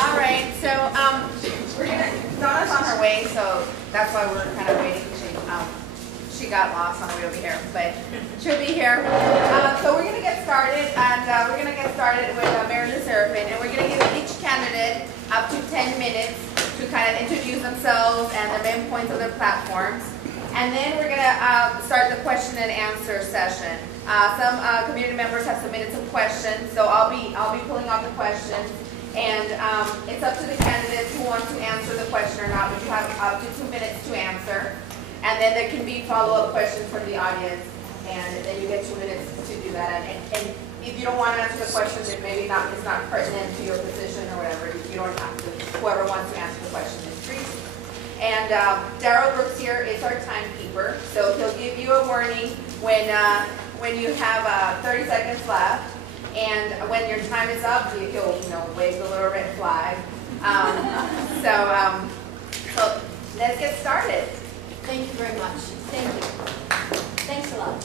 All right, so we're gonna. Donna's on her way, so that's why we're kind of waiting. She got lost on the way over here, but she'll be here. So we're gonna get started, and we're gonna get started with Mary Lou Seraphin, and we're gonna give each candidate up to 10 minutes to kind of introduce themselves and the main points of their platforms, and then we're gonna start the question and answer session. Some community members have submitted some questions, so I'll be pulling out the questions. And it's up to the candidates who want to answer the question or not, but you have up to 2 minutes to answer. And then there can be follow-up questions from the audience, and then you get 2 minutes to do that. And if you don't want to answer the question, then maybe it's not pertinent to your position or whatever, you don't have to. Whoever wants to answer the question is free. And Darryl Brooks here is our timekeeper, so he'll give you a warning when you have 30 seconds left. And when your time is up, he'll wave the little red flag. So let's get started. Thank you very much. Thank you. Thanks a lot.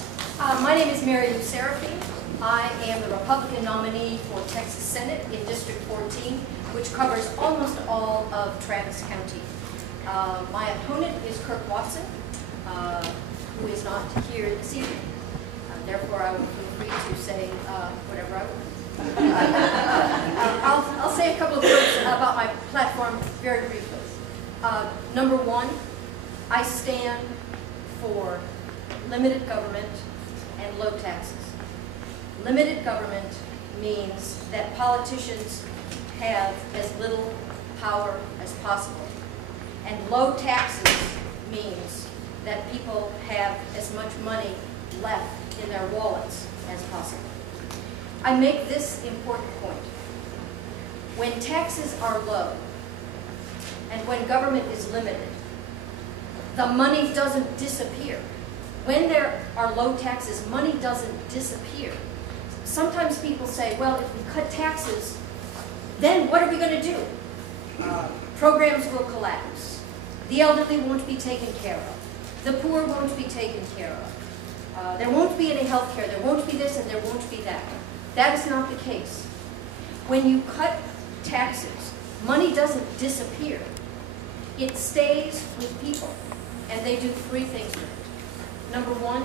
My name is Mary Lou Seraphin. I am the Republican nominee for Texas Senate in District 14, which covers almost all of Travis County. My opponent is Kirk Watson, who is not here this evening. Therefore, I will feel free to say whatever I want. I'll say a couple of words about my platform very briefly. Number one, I stand for limited government and low taxes. Limited government means that politicians have as little power as possible. And low taxes means that people have as much money left in their wallets as possible. I make this important point. When taxes are low and when government is limited, the money doesn't disappear. When there are low taxes, money doesn't disappear. Sometimes people say, well, if we cut taxes, then what are we going to do? Programs will collapse. The elderly won't be taken care of. The poor won't be taken care of. There won't be any health care, there won't be this and there won't be that. That is not the case. When you cut taxes, money doesn't disappear. It stays with people, and they do three things with it. Number one,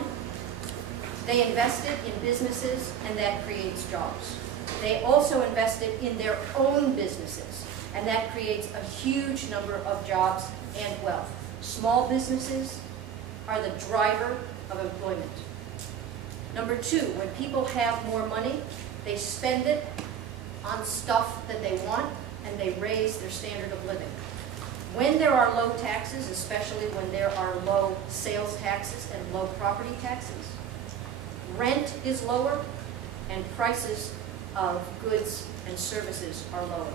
they invest it in businesses, and that creates jobs. They also invest it in their own businesses, and that creates a huge number of jobs and wealth. Small businesses are the driver of employment. Number two, when people have more money, they spend it on stuff that they want and they raise their standard of living. When there are low taxes, especially when there are low sales taxes and low property taxes, rent is lower and prices of goods and services are lower.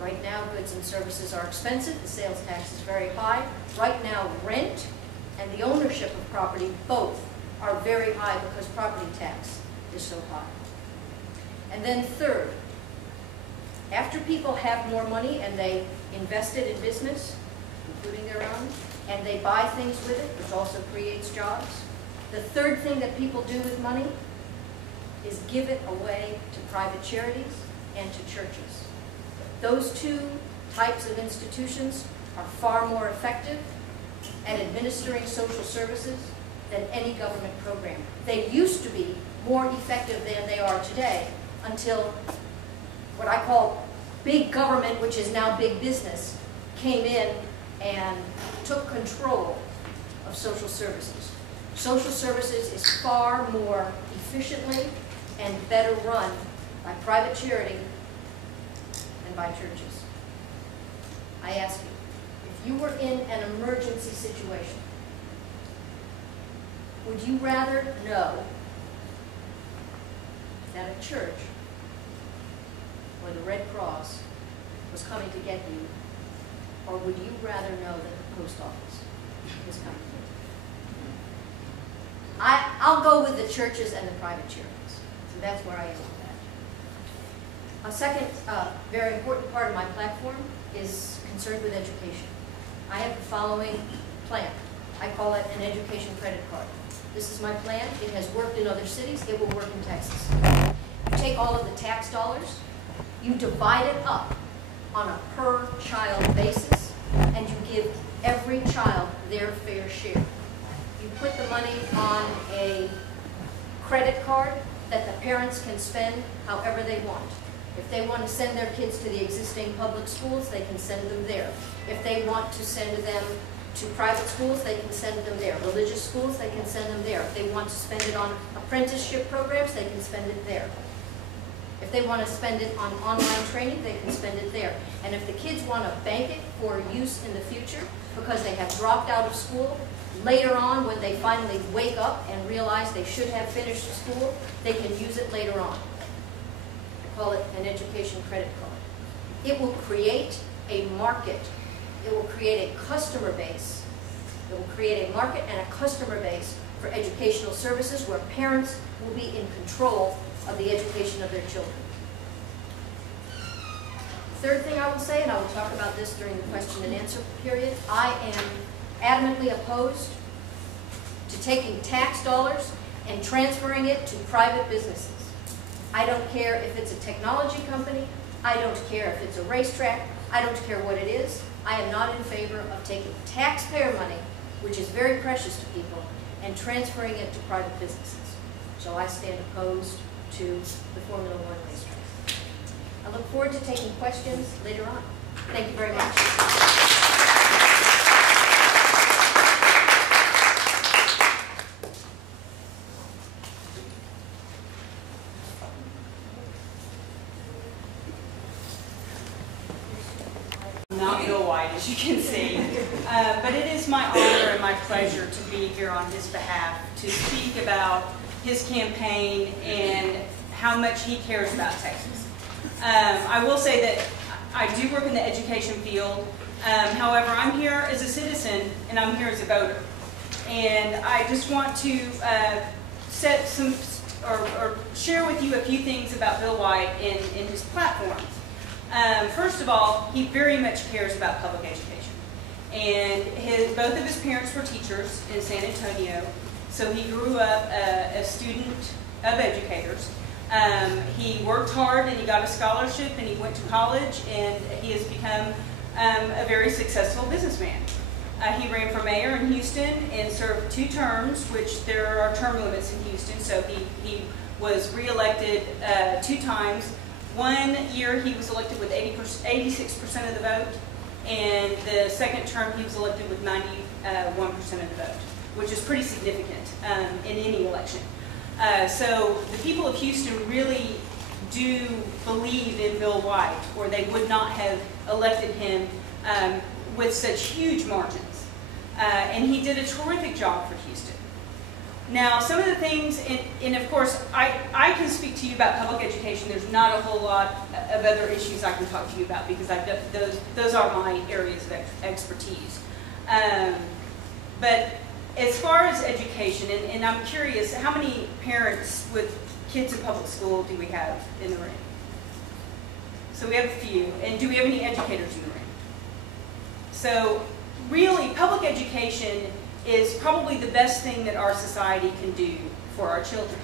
Right now, goods and services are expensive, the sales tax is very high. Right now, rent and the ownership of property, both are very high because property tax is so high. And then third, after people have more money and they invest it in business, including their own, and they buy things with it, which also creates jobs, the third thing that people do with money is give it away to private charities and to churches. Those two types of institutions are far more effective at administering social services than any government program. They used to be more effective than they are today until what I call big government, which is now big business, came in and took control of social services. Social services is far more efficiently and better run by private charity than by churches. I ask you, if you were in an emergency situation, would you rather know that a church or the Red Cross was coming to get you, or would you rather know that the post office was coming to get you? I'll go with the churches and the private charities. So that's where I am with that. A second very important part of my platform is concerned with education. I have the following plan. I call it an education credit card. This is my plan. It has worked in other cities. It will work in Texas. You take all of the tax dollars, you divide it up on a per-child basis, and you give every child their fair share. You put the money on a credit card that the parents can spend however they want. If they want to send their kids to the existing public schools, they can send them there. If they want to send them to private schools, they can send them there. Religious schools, they can send them there. If they want to spend it on apprenticeship programs, they can spend it there. If they want to spend it on online training, they can spend it there. And if the kids want to bank it for use in the future because they have dropped out of school, later on when they finally wake up and realize they should have finished school, they can use it later on. I call it an education credit card. It will create a market. It will create a customer base. It will create a market and a customer base for educational services where parents will be in control of the education of their children. Third thing I will say, and I will talk about this during the question and answer period, I am adamantly opposed to taking tax dollars and transferring it to private businesses. I don't care if it's a technology company. I don't care if it's a racetrack. I don't care what it is. I am not in favor of taking taxpayer money, which is very precious to people, and transferring it to private businesses. So I stand opposed to the Formula One racetrack. I look forward to taking questions later on. Thank you very much. Not Bill White, as you can see, but it is my honor and my pleasure to be here on his behalf to speak about his campaign and how much he cares about Texas. I will say that I do work in the education field. However, I'm here as a citizen and I'm here as a voter. And I just want to set some or share with you a few things about Bill White in his platform. First of all, he very much cares about public education. And both of his parents were teachers in San Antonio, so he grew up a student of educators. He worked hard and he got a scholarship and he went to college and he has become a very successful businessman. He ran for mayor in Houston and served 2 terms, which there are term limits in Houston, so he was re-elected 2 times. One year he was elected with 86% of the vote, and the second term he was elected with 91% of the vote, which is pretty significant in any election. So the people of Houston really do believe in Bill White, or they would not have elected him with such huge margins. And he did a terrific job for Houston. Now, some of the things, and of course, I can speak to you about public education. There's not a whole lot of other issues I can talk to you about because those are my areas of expertise. But as far as education, and I'm curious, how many parents with kids in public school do we have in the room? So we have a few. And do we have any educators in the room? So really, public education is probably the best thing that our society can do for our children.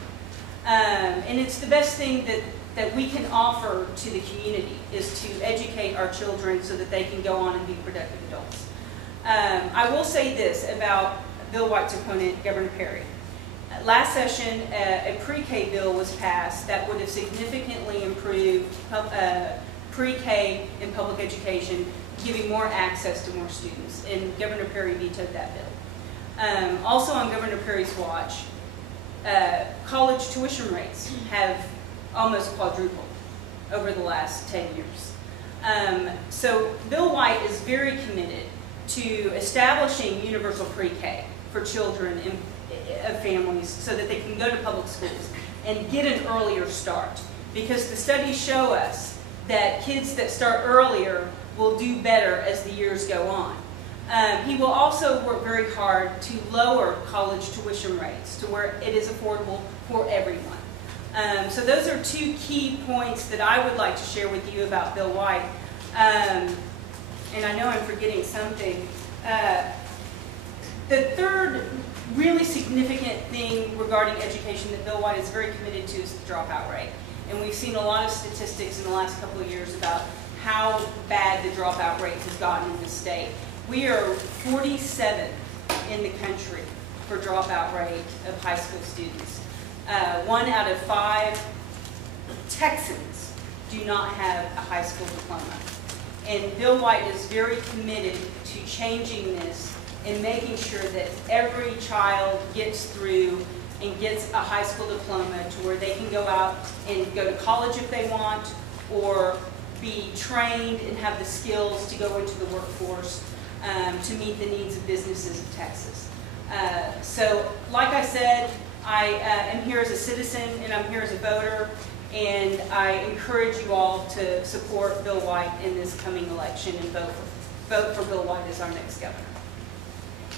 And it's the best thing that we can offer to the community, is to educate our children so that they can go on and be productive adults. I will say this about Bill White's opponent, Governor Perry. Last session, a pre-K bill was passed that would have significantly improved pre-K in public education, giving more access to more students, and Governor Perry vetoed that bill. Also on Governor Perry's watch, college tuition rates have almost quadrupled over the last 10 years. So Bill White is very committed to establishing universal pre-K for children of families so that they can go to public schools and get an earlier start. Because the studies show us that kids that start earlier will do better as the years go on. He will also work very hard to lower college tuition rates to where it is affordable for everyone. So those are 2 key points that I would like to share with you about Bill White. And I know I'm forgetting something. The third really significant thing regarding education that Bill White is very committed to is the dropout rate. And we've seen a lot of statistics in the last couple of years about how bad the dropout rate has gotten in the state. We are 47 in the country for dropout rate of high school students. 1 out of 5 Texans do not have a high school diploma. And Bill White is very committed to changing this and making sure that every child gets through and gets a high school diploma to where they can go out and go to college if they want, or be trained and have the skills to go into the workforce to meet the needs of businesses of Texas. So, like I said, I am here as a citizen and I'm here as a voter, and I encourage you all to support Bill White in this coming election and vote for Bill White as our next governor.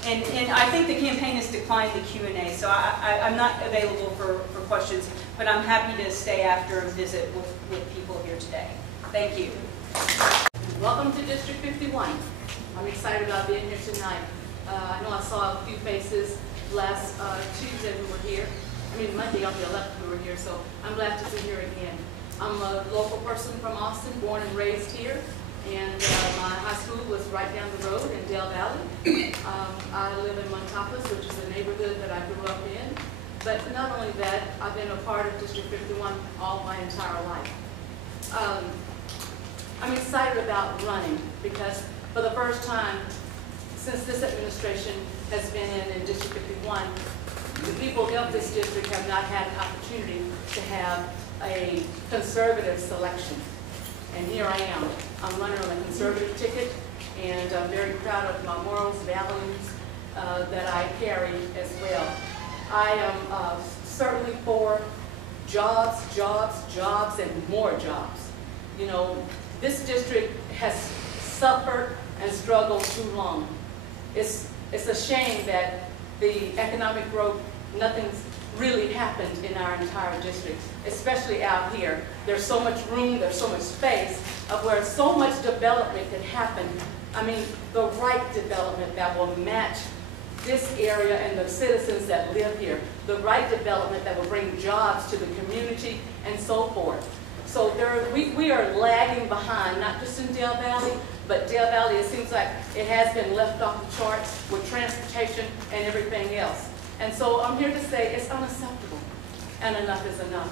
And I think the campaign has declined the Q&A, so I'm not available for questions, but I'm happy to stay after and visit with people here today. Thank you. Welcome to District 51. I'm excited about being here tonight. I know I saw a few faces last Tuesday who were here. I mean, Monday on the 11th who were here, so I'm glad to be here again. I'm a local person from Austin, born and raised here, and my high school was right down the road in Del Valley. I live in Montapas, which is a neighborhood that I grew up in. But not only that, I've been a part of District 51 all my entire life. I'm excited about running because for the first time since this administration has been in District 51, the people of this district have not had an opportunity to have a conservative selection. And here I am. I'm running on a conservative ticket, and I'm very proud of my morals, values that I carry as well. I am certainly for jobs, jobs, jobs, and more jobs. You know, this district has suffered and struggled too long. It's a shame that the economic growth, nothing's really happened in our entire district, especially out here. There's so much room, there's so much space of where so much development can happen. I mean, the right development that will match this area and the citizens that live here. The right development that will bring jobs to the community and so forth. So we are lagging behind, not just in Del Valley, but Del Valley, it seems like it has been left off the charts with transportation and everything else. And so I'm here to say it's unacceptable, and enough is enough.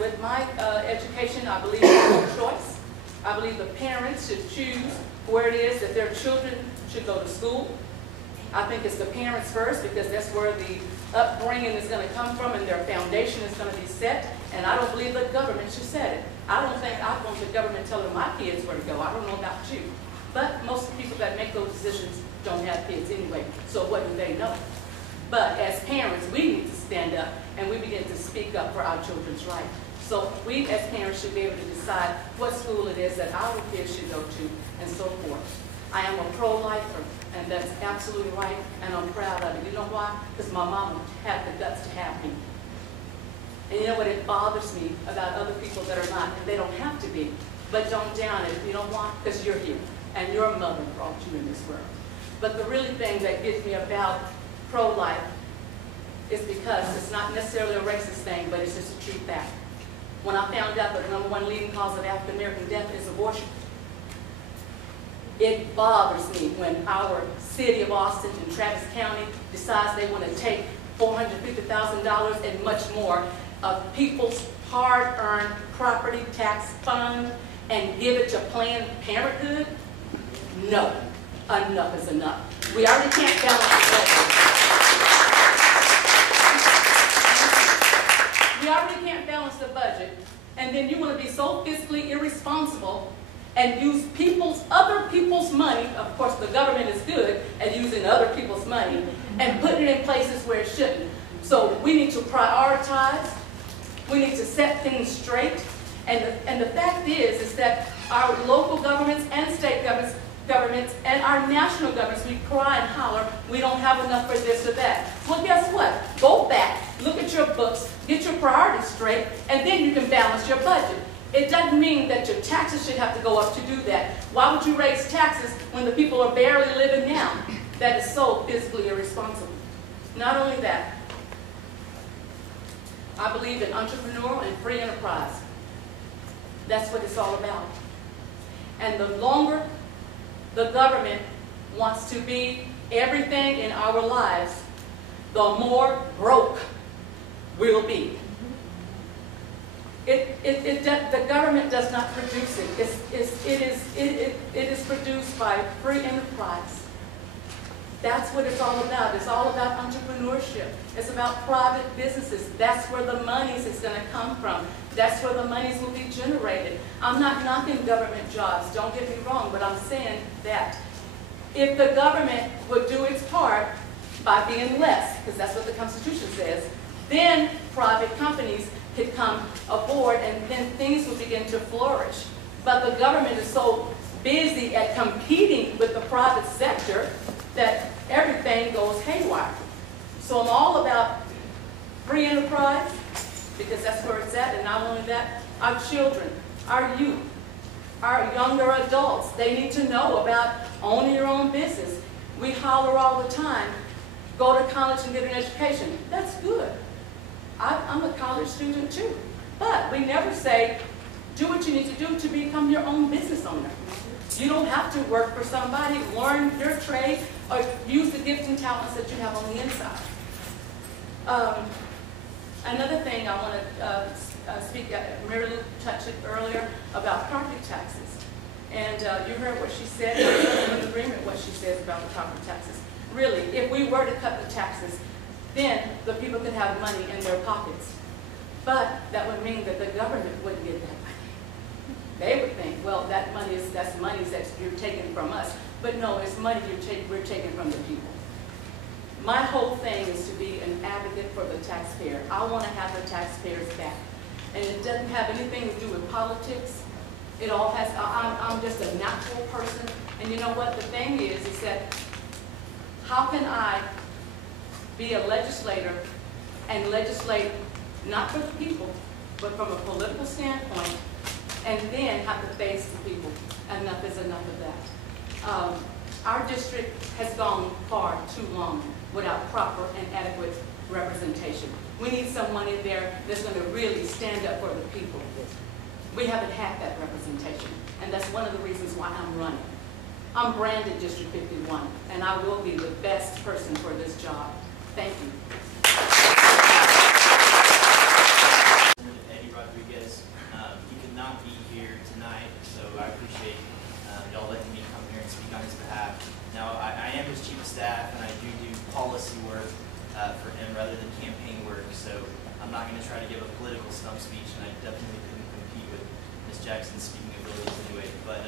With my education, I believe in choice. I believe the parents should choose where it is that their children should go to school. I think it's the parents first, because that's where the upbringing is going to come from and their foundation is going to be set. And I don't believe the government should set it. I don't think I want the government telling my kids where to go. I don't know about you. But most of the people that make those decisions don't have kids anyway, so what do they know? But as parents, we need to stand up and we begin to speak up for our children's rights. So we as parents should be able to decide what school it is that our kids should go to and so forth. I am a pro-lifer, and that's absolutely right, and I'm proud of it. You know why? Because my mama had the guts to have me. And you know what, it bothers me about other people that are not, and they don't have to be, but don't down it. You know why? Because you're here, and your mother brought you in this world. But the really thing that gets me about pro-life is because it's not necessarily a racist thing, but it's just a true fact. When I found out that the #1 leading cause of African American death is abortion, it bothers me when our city of Austin and Travis County decides they want to take $450,000 and much more of people's hard-earned property tax fund and give it to Planned Parenthood. No, enough is enough. We already can't balance the budget. We already can't balance the budget, and then you want to be so fiscally irresponsible and use other people's money. Of course, the government is good at using other people's money and putting it in places where it shouldn't. So we need to prioritize. We need to set things straight. And the fact is that our local governments and state governments and our national governments, we cry and holler, we don't have enough for this or that. Well, guess what? Go back, look at your books, get your priorities straight, and then you can balance your budget. It doesn't mean that your taxes should have to go up to do that. Why would you raise taxes when the people are barely living now? That is so fiscally irresponsible. Not only that, I believe in entrepreneurial and free enterprise. That's what it's all about. And the longer the government wants to be everything in our lives, the more broke we'll be. The government does not produce it. It is produced by free enterprise. That's what it's all about. It's all about entrepreneurship. It's about private businesses. That's where the monies is going to come from. That's where the monies will be generated. I'm not knocking government jobs, don't get me wrong, but I'm saying that if the government would do its part by being less, because that's what the Constitution says, then private companies could come aboard and then things would begin to flourish. But the government is so busy at competing with the private sector that everything goes haywire. So I'm all about free enterprise, because that's where it's at, and not only that, our children, our youth, our younger adults, they need to know about owning your own business. We holler all the time, go to college and get an education. That's good. I'm a college student too. But we never say, do what you need to do to become your own business owner. You don't have to work for somebody, learn your trade, or use the gifts and talents that you have on the inside. Another thing I want to speak, Mary Lou touched it earlier, about property taxes. And you heard what she said, I'm in agreement with what she says about the property taxes. Really, if we were to cut the taxes, then the people could have money in their pockets. But that would mean that the government wouldn't get that money. They would think, well, that's money that you're taking from us. But no, it's money we're taking from the people. My whole thing is to be an advocate for the taxpayer. I want to have the taxpayers back. And it doesn't have anything to do with politics. It all has, I'm just a natural person. And you know what the thing is that how can I be a legislator and legislate not for the people, but from a political standpoint, and then have to face the people? Enough is enough of that. Our district has gone far too long without proper and adequate representation. We need someone in there that's going to really stand up for the people. We haven't had that representation, and that's one of the reasons why I'm running. I'm branded District 51, and I will be the best person for this job. Thank you. Eddie Rodriguez. He could not be here tonight, so I appreciate y'all letting me come here and speak on his behalf. Now, I am his chief of staff, and I do policy work for him rather than campaign work, so I'm not going to try to give a political stump speech, and I definitely couldn't compete with Ms. Jackson's speaking abilities anyway. But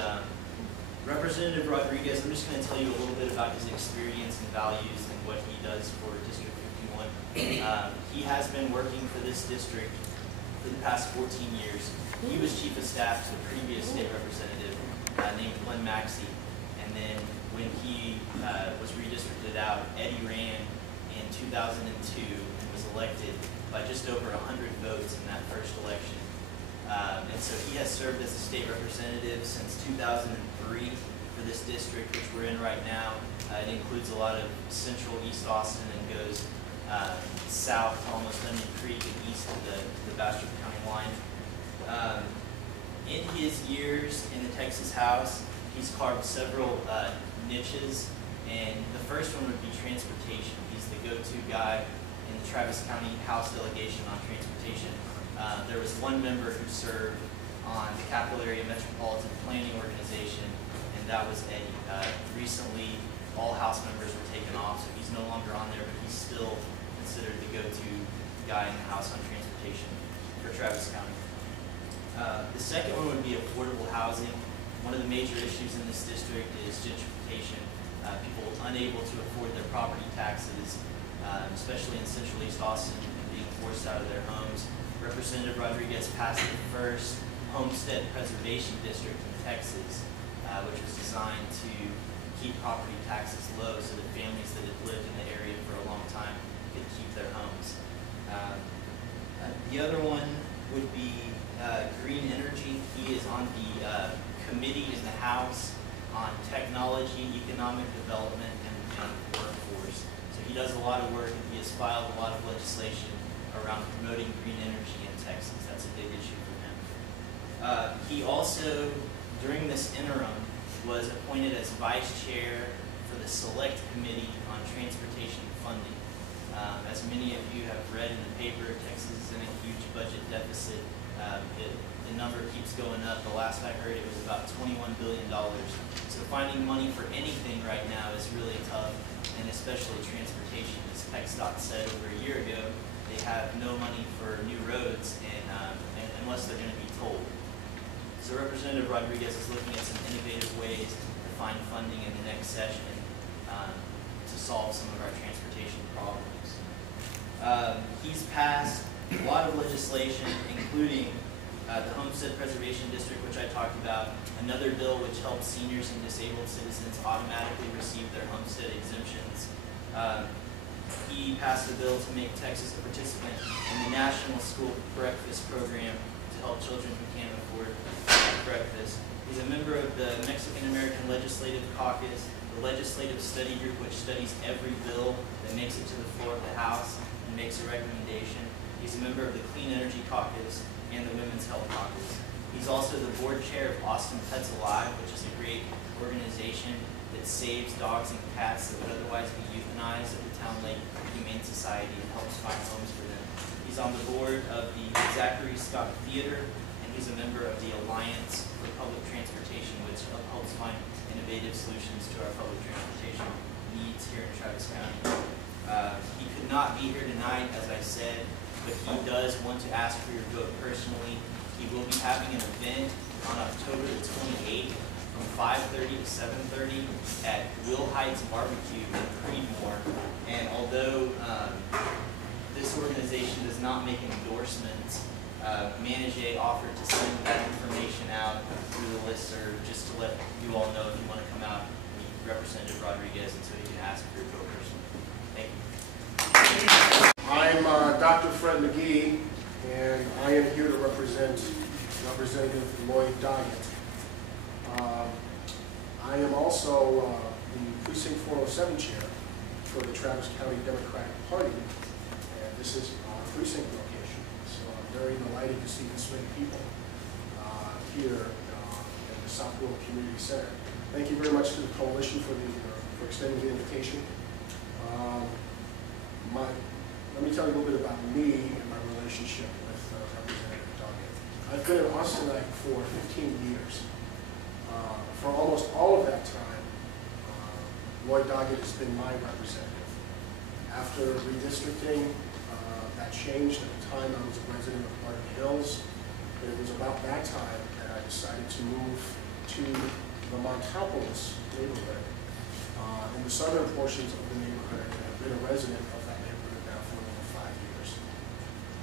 Representative Rodriguez, I'm just going to tell you a little bit about his experience and values and what he does for District 51. He has been working for this district for the past 14 years. He was chief of staff to the previous state representative named Glenn Maxey, and then when he was redistricted out, Eddie ran in 2002 and was elected by just over 100 votes in that first election. And so he has served as a state representative since 2003 for this district, which we're in right now. It includes a lot of central East Austin and goes south to almost Onion Creek and east of the Bastrop County line. In his years in the Texas House, he's carved several niches, and the first one would be transportation. He's the go-to guy in the Travis County House delegation on transportation. There was one member who served on the Capital Area Metropolitan Planning Organization, and that was Eddie. Recently, all House members were taken off, so he's no longer on there, but he's still considered the go-to guy in the House on transportation for Travis County. The second one would be affordable housing. One of the major issues in this district is gentrification. People unable to afford their property taxes, especially in Central East Austin, and being forced out of their homes. Representative Rodriguez passed the first homestead preservation district in Texas, which was designed to keep property taxes low so that families that had lived in the area for a long time could keep their homes. The other one would be green energy. He is on the committee in the House on technology, economic development, and workforce. So he does a lot of work, and he has filed a lot of legislation around promoting green energy in Texas. That's a big issue for him. He also, during this interim, was appointed as vice chair for the Select Committee on Transportation Funding. As many of you have read in the paper, Texas is in a huge budget deficit. The number keeps going up. The last I heard, it was about $21 billion. So finding money for anything right now is really tough, and especially transportation. As TxDOT said over a year ago, they have no money for new roads, and unless they're going to be told. So Representative Rodriguez is looking at some innovative ways to find funding in the next session to solve some of our transportation problems. He's passed a lot of legislation, including the Homestead Preservation District, which I talked about, another bill which helps seniors and disabled citizens automatically receive their homestead exemptions. He passed a bill to make Texas a participant in the National School Breakfast Program to help children who can't afford breakfast. He's a member of the Mexican American Legislative Caucus, the Legislative Study Group, which studies every bill that makes it to the floor of the House and makes a recommendation. He's a member of the Clean Energy Caucus and the Women's Health Caucus. He's also the board chair of Austin Pets Alive, which is a great organization that saves dogs and cats that would otherwise be euthanized at the Town Lake Humane Society and helps find homes for them. He's on the board of the Zachary Scott Theater, and he's a member of the Alliance for Public Transportation, which helps find innovative solutions to our public transportation needs here in Travis County. He could not be here tonight, as I said, but he does want to ask for your vote personally. He will be having an event on October the 28th from 5:30 to 7:30 at Will Heights Barbecue in Creedmoor. And although this organization does not make endorsements, Manager offered to send that information out through the listserv just to let you all know if you want to come out and meet Representative Rodriguez, and so he can ask for your vote personally. Thank you. I'm Dr. Fred McGee, and I am here to represent Representative Lloyd Doggett. I am also the Precinct 407 chair for the Travis County Democratic Party, and this is our precinct location. So I'm very delighted to see this many people here at the South World Community Center. Thank you very much to the coalition for extending the invitation. Let me tell you a little bit about me and my relationship with Representative Doggett. I've been in Austinite for 15 years. For almost all of that time, Lloyd Doggett has been my representative. After redistricting, that changed. At the time, I was a resident of Martin Hills. But it was about that time that I decided to move to the Montopolis neighborhood. In the southern portions of the neighborhood, and I've been a resident of that neighborhood now for over 5 years.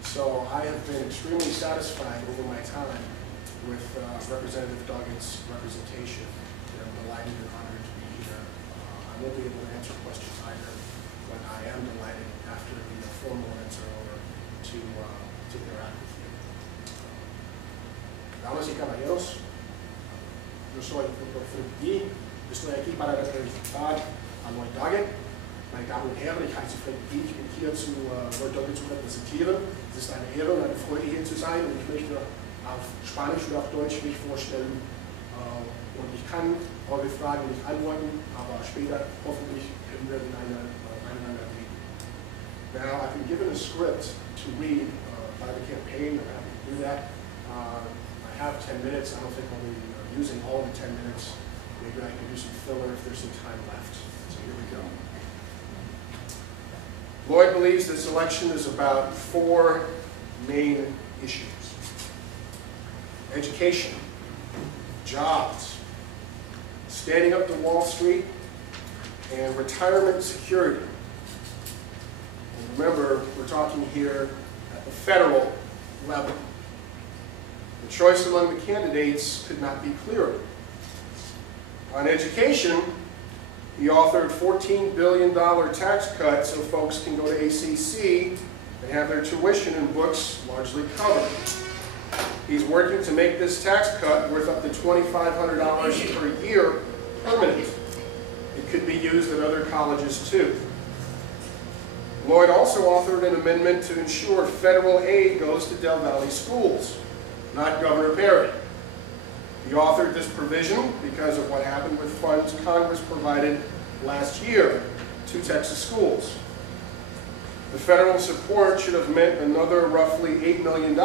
So I have been extremely satisfied over my time with Representative Doggett's representation, and I'm delighted and honored to be here. I won't be able to answer questions either, but I am delighted after the formal events are over to interact with you. Damas y caballeros, yo soy el Dr. Fred McGee. Estoy aquí para representar a Lloyd Doggett. Meine Damen und Herren, ich heiße Fred McGee. Ich bin hier zu Lloyd Doggett zu repräsentieren. Es ist eine Ehre und eine Freude, hier zu sein, und ich möchte auf Spanisch oder auf Deutsch mich vorstellen. Und ich kann eure Fragen nicht antworten, aber später hoffentlich können wir miteinander reden. Now, I've been given a script to read by the campaign. I'm happy to do that. I have 10 minutes. I don't think I'll be using all the 10 minutes. Maybe I can do some filler if there's some time left. So here we go. Lloyd believes this election is about 4 main issues: education, jobs, standing up to Wall Street, and retirement security. And remember, we're talking here at the federal level. The choice among the candidates could not be clearer. On education, he authored $14 billion tax cut so folks can go to ACC and have their tuition and books largely covered. He's working to make this tax cut worth up to $2,500 per year permanent. It could be used at other colleges too. Lloyd also authored an amendment to ensure federal aid goes to Del Valle schools, not Governor Perry. He authored this provision because of what happened with funds Congress provided last year to Texas schools. The federal support should have meant another roughly $8 million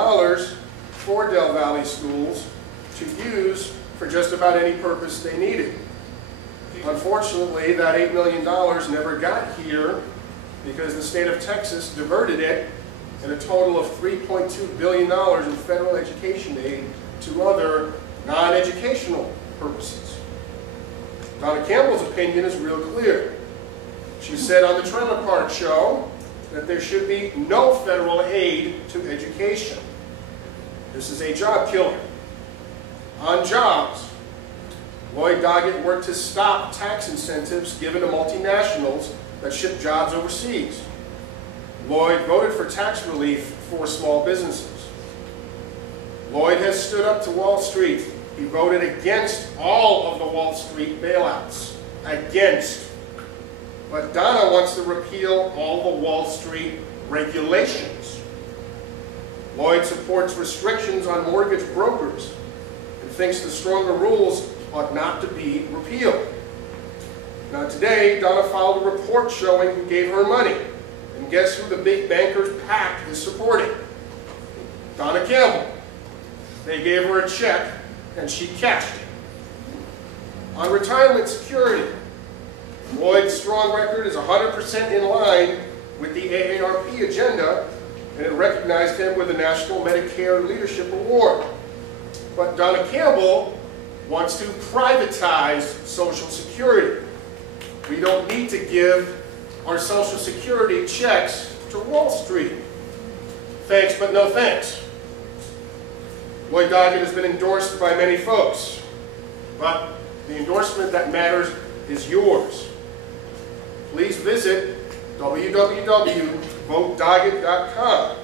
for Del Valle schools to use for just about any purpose they needed. Unfortunately, that $8 million never got here because the state of Texas diverted it in a total of $3.2 billion in federal education aid to other non-educational purposes. Donna Campbell's opinion is real clear. She said on the Trailer Park Show that there should be no federal aid to education. This is a job killer. On jobs, Lloyd Doggett worked to stop tax incentives given to multinationals that ship jobs overseas. Lloyd voted for tax relief for small businesses. Lloyd has stood up to Wall Street. He voted against all of the Wall Street bailouts. Against. But Donna wants to repeal all the Wall Street regulations. Lloyd supports restrictions on mortgage brokers and thinks the stronger rules ought not to be repealed. Now today, Donna filed a report showing who gave her money. And guess who the big bankers PAC is supporting? Donna Campbell. They gave her a check and she cashed it. On retirement security, Lloyd's strong record is 100% in line with the AARP agenda, and it recognized him with the National Medicare Leadership Award. But Donna Campbell wants to privatize Social Security. We don't need to give our Social Security checks to Wall Street. Thanks, but no thanks. Lloyd Doggett has been endorsed by many folks, but the endorsement that matters is yours. Please visit www.votedoggett.com.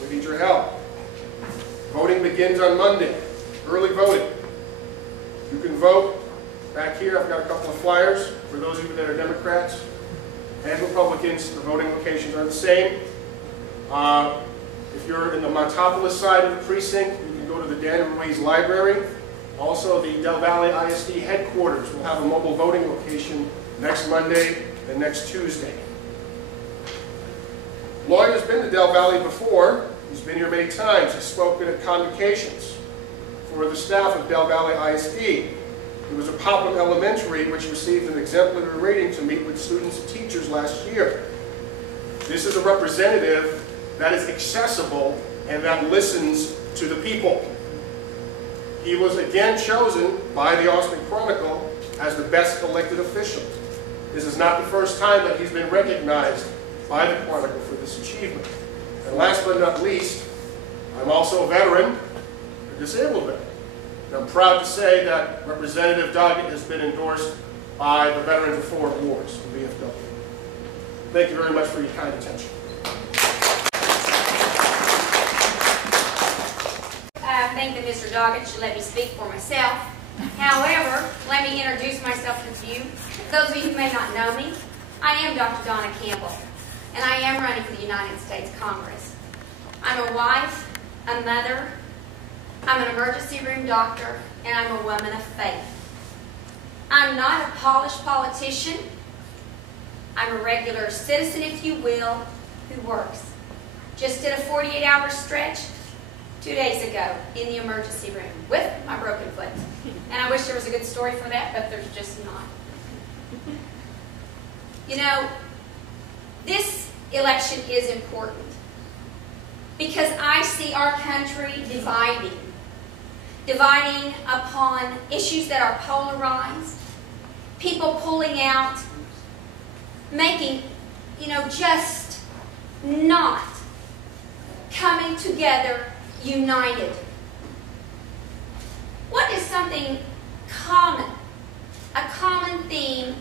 We need your help. Voting begins on Monday. Early voting. You can vote back here. I've got a couple of flyers for those of you that are Democrats and Republicans. The voting locations are the same. If you're in the Montopolis side of the precinct, you can go to the Dan Ruiz Library. Also, the Del Valle ISD headquarters will have a mobile voting location next Monday and next Tuesday. Lloyd has been to Del Valle before. He's been here many times. He's spoken at convocations for the staff of Del Valle ISD. It was a Popham Elementary which received an exemplary rating to meet with students and teachers last year. This is a representative that is accessible and that listens to the people. He was again chosen by the Austin Chronicle as the best elected official. This is not the first time that he's been recognized by the Chronicle for this achievement. And last but not least, I'm also a veteran, a disabled veteran. And I'm proud to say that Representative Doggett has been endorsed by the Veterans of Foreign Wars, the VFW. Thank you very much for your kind attention. I think that Mr. Doggett should let me speak for myself. However, let me introduce myself to you. Those of you who may not know me, I am Dr. Donna Campbell, and I am running for the United States Congress. I'm a wife, a mother, I'm an emergency room doctor, and I'm a woman of faith. I'm not a polished politician. I'm a regular citizen, if you will, who works. Just did a 48-hour stretch 2 days ago in the emergency room with my broken foot. And I wish there was a good story for that, but there's just not. You know, this election is important because I see our country dividing upon issues that are polarized, people pulling out, making, just not coming together united. What is something common, a common theme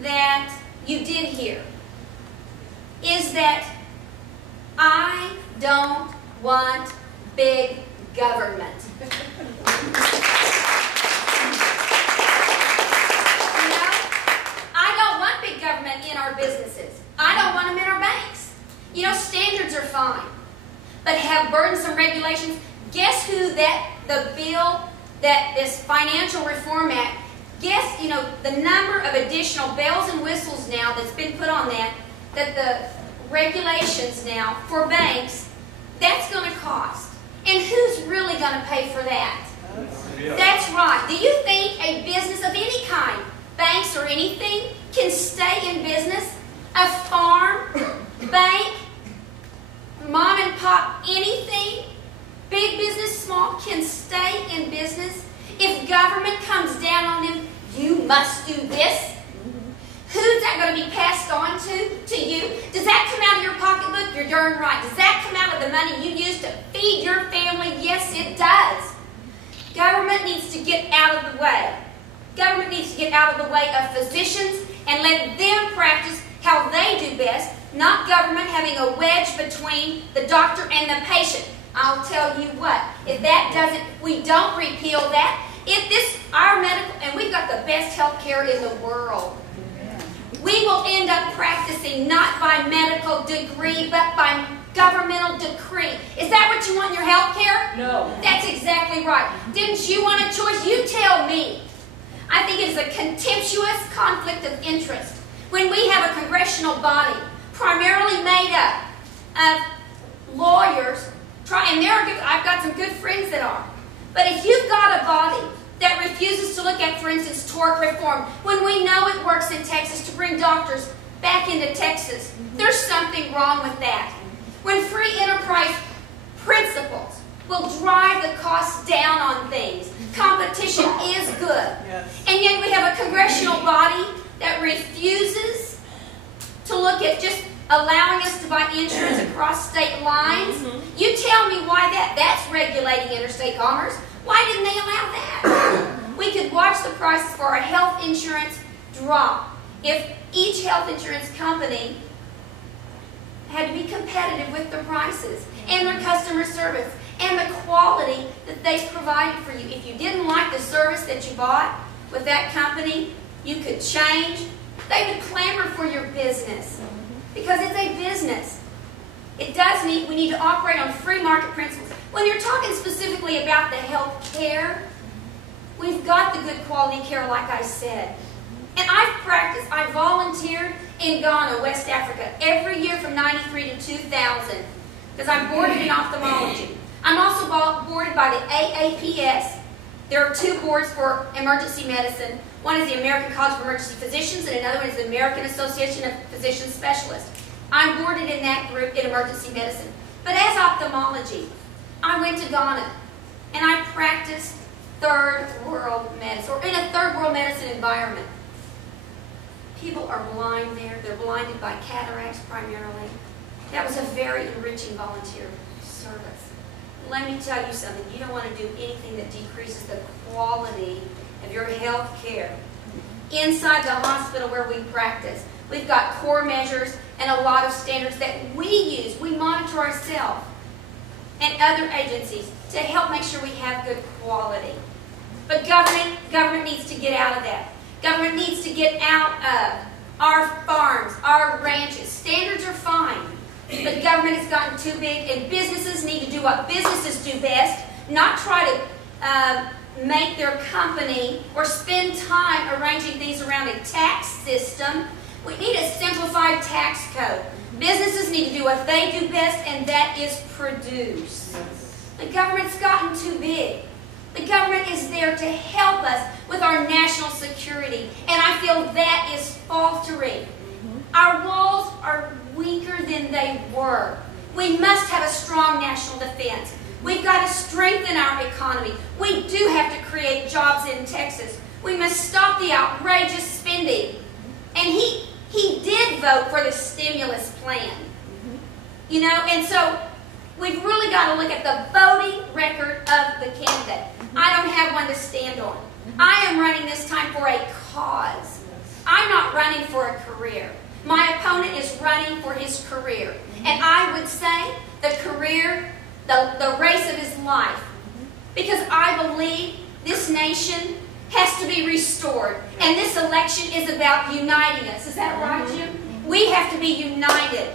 that you did hear? Is that I don't want big government. I don't want big government in our businesses. I don't want them in our banks. Standards are fine, but have burdensome regulations. Guess who the bill that this Financial Reform Act, guess, you know, the number of additional bells and whistles now that's been put on that the regulations now for banks, that's going to cost. And who's really going to pay for that? That's right. Do you think a business of any kind, banks or anything, can stay in business? A farm, bank, mom and pop, anything, big business, small, can stay in business? If government comes down on them, you must do this. Who's that going to be passed on to you? Does that come out of your pocketbook? You're darn right. Does that come out of the money you use to feed your family? Yes, it does. Government needs to get out of the way. Government needs to get out of the way of physicians and let them practice how they do best, not government having a wedge between the doctor and the patient. I'll tell you what, if that doesn't, we don't repeal that, if this, our medical, and we've got the best health care in the world, we will end up practicing not by medical degree, but by governmental decree. Is that what you want in your health care? No. That's exactly right. Didn't you want a choice? You tell me. I think it is a contemptuous conflict of interest when we have a congressional body primarily made up of lawyers, and I've got some good friends that are. But if you've got a body that refuses to look at, for instance, tort reform, when we know it works in Texas to bring doctors back into Texas, there's something wrong with that. When free enterprise principles will drive the costs down on things, competition is good. Yes. And yet we have a congressional body that refuses to look at just allowing us to buy insurance across state lines. You tell me why that's regulating interstate commerce. Why didn't they allow that? We could watch the prices for our health insurance drop if each health insurance company had to be competitive with the prices and their customer service and the quality that they provided for you. If you didn't like the service that you bought with that company, you could change. They would clamor for your business because it's a business. We need to operate on free market principles. When you're talking specifically about the health care, we've got the good quality care, like I said. And I volunteered in Ghana, West Africa, every year from 93 to 2000, because I'm boarded in ophthalmology. I'm also boarded by the AAPS. There are two boards for emergency medicine. One is the American College of Emergency Physicians, and another one is the American Association of Physician Specialists. I'm boarded in that group in emergency medicine. But as ophthalmology, I went to Ghana, and I practiced third world medicine, or in a third world medicine environment. People are blind there. They're blinded by cataracts primarily. That was a very enriching volunteer service. Let me tell you something. You don't want to do anything that decreases the quality of your health care. Inside the hospital where we practice, we've got core measures and a lot of standards that we use. We monitor ourselves and other agencies to help make sure we have good quality. But government needs to get out of that. Government needs to get out of our farms, our ranches. Standards are fine, but government has gotten too big, and businesses need to do what businesses do best, not try to make their company or spend time arranging things around a tax system. We need a simplified tax code. Businesses need to do what they do best, and that is produce. The government's gotten too big. The government is there to help us with our national security, and I feel that is faltering. Our walls are weaker than they were. We must have a strong national defense. We've got to strengthen our economy. We do have to create jobs in Texas. We must stop the outrageous spending. And he did vote for the stimulus plan. You know, and so we've really got to look at the voting record of the candidate. I don't have one to stand on. I am running this time for a cause. I'm not running for a career. My opponent is running for his career. And I would say the career, the race of his life. Because I believe this nation has to be restored. And this election is about uniting us. Is that right, Jim? We have to be united.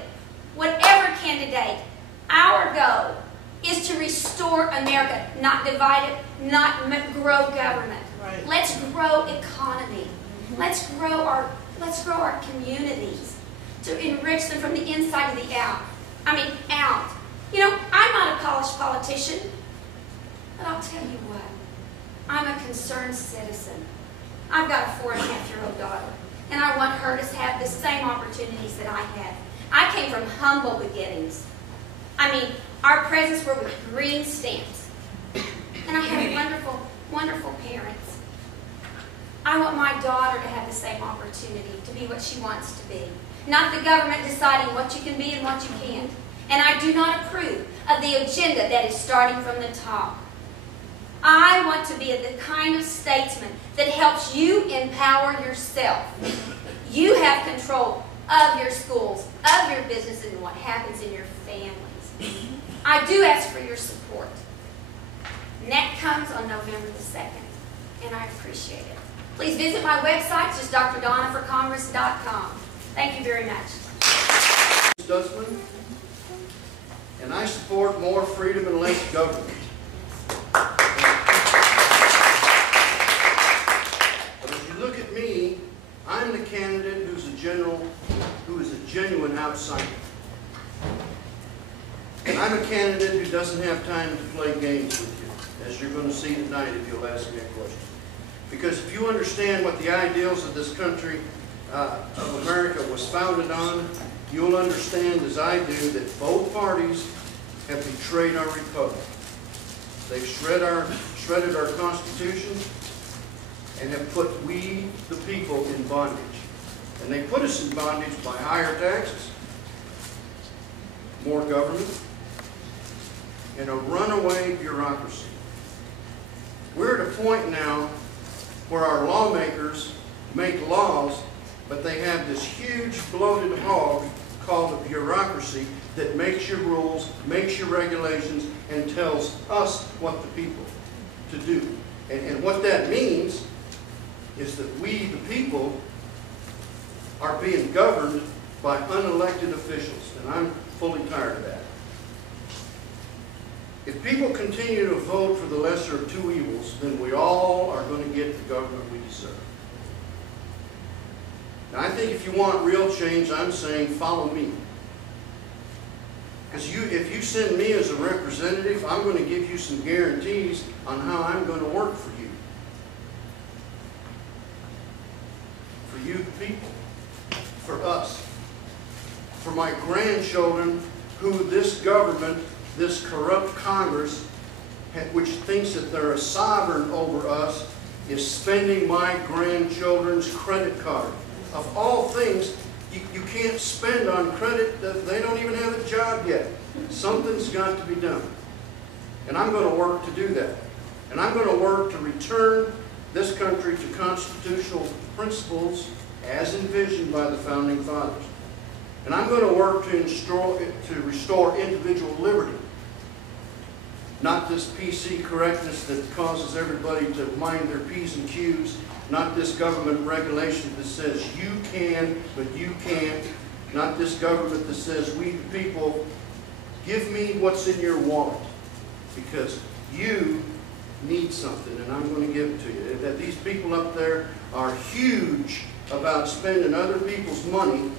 Whatever candidate, our goal is to restore America, not divide it, not grow government. Right. Let's grow economy. Let's grow our communities to enrich them from the inside to the out. I mean, out. You know, I'm not a polished politician, but I'll tell you what. I'm a concerned citizen. I've got a 4.5-year-old daughter, and I want her to have the same opportunities that I had. I came from humble beginnings. I mean, our presents were with green stamps. And I had wonderful, wonderful parents. I want my daughter to have the same opportunity to be what she wants to be. Not the government deciding what you can be and what you can't. And I do not approve of the agenda that is starting from the top. I want to be the kind of statesman that helps you empower yourself. You have control of your schools, of your businesses, and what happens in your families. I do ask for your support. And that comes on November the 2nd, and I appreciate it. Please visit my website, just drdonnaforcongress.com. Thank you very much. Stutzman, and I support more freedom and less government. But if you look at me, I'm the candidate who is a genuine outsider. And I'm a candidate who doesn't have time to play games with you, as you're going to see tonight if you'll ask me a question. Because if you understand what the ideals of this country, of America, was founded on, you'll understand, as I do, that both parties have betrayed our republic. They've shredded our Constitution and have put we, the people, in bondage. And they put us in bondage by higher taxes, more government, and a runaway bureaucracy. We're at a point now where our lawmakers make laws, but they have this huge bloated hog called a bureaucracy that makes your rules, makes your regulations, and tells us what the people to do. And what that means is that we, the people, are being governed by unelected officials, and I'm fully tired of that. If people continue to vote for the lesser of two evils, then we all are going to get the government we deserve. Now, I think if you want real change, I'm saying follow me. Because if you send me as a representative, I'm going to give you some guarantees on how I'm going to work for you. For you, the people. For us. For my grandchildren, who this government, this corrupt Congress, which thinks that they're a sovereign over us, is spending my grandchildren's credit card. Of all things, you can't spend on credit. They don't even have a job yet. Something's got to be done. And I'm going to work to do that. And I'm going to work to return this country to constitutional principles as envisioned by the Founding Fathers. And I'm going to work to restore individual liberty. Not this PC correctness that causes everybody to mind their P's and Q's. Not this government regulation that says you can, but you can't. Not this government that says we the people, give me what's in your wallet. Because you need something, and I'm going to give it to you. That these people up there are huge about spending other people's money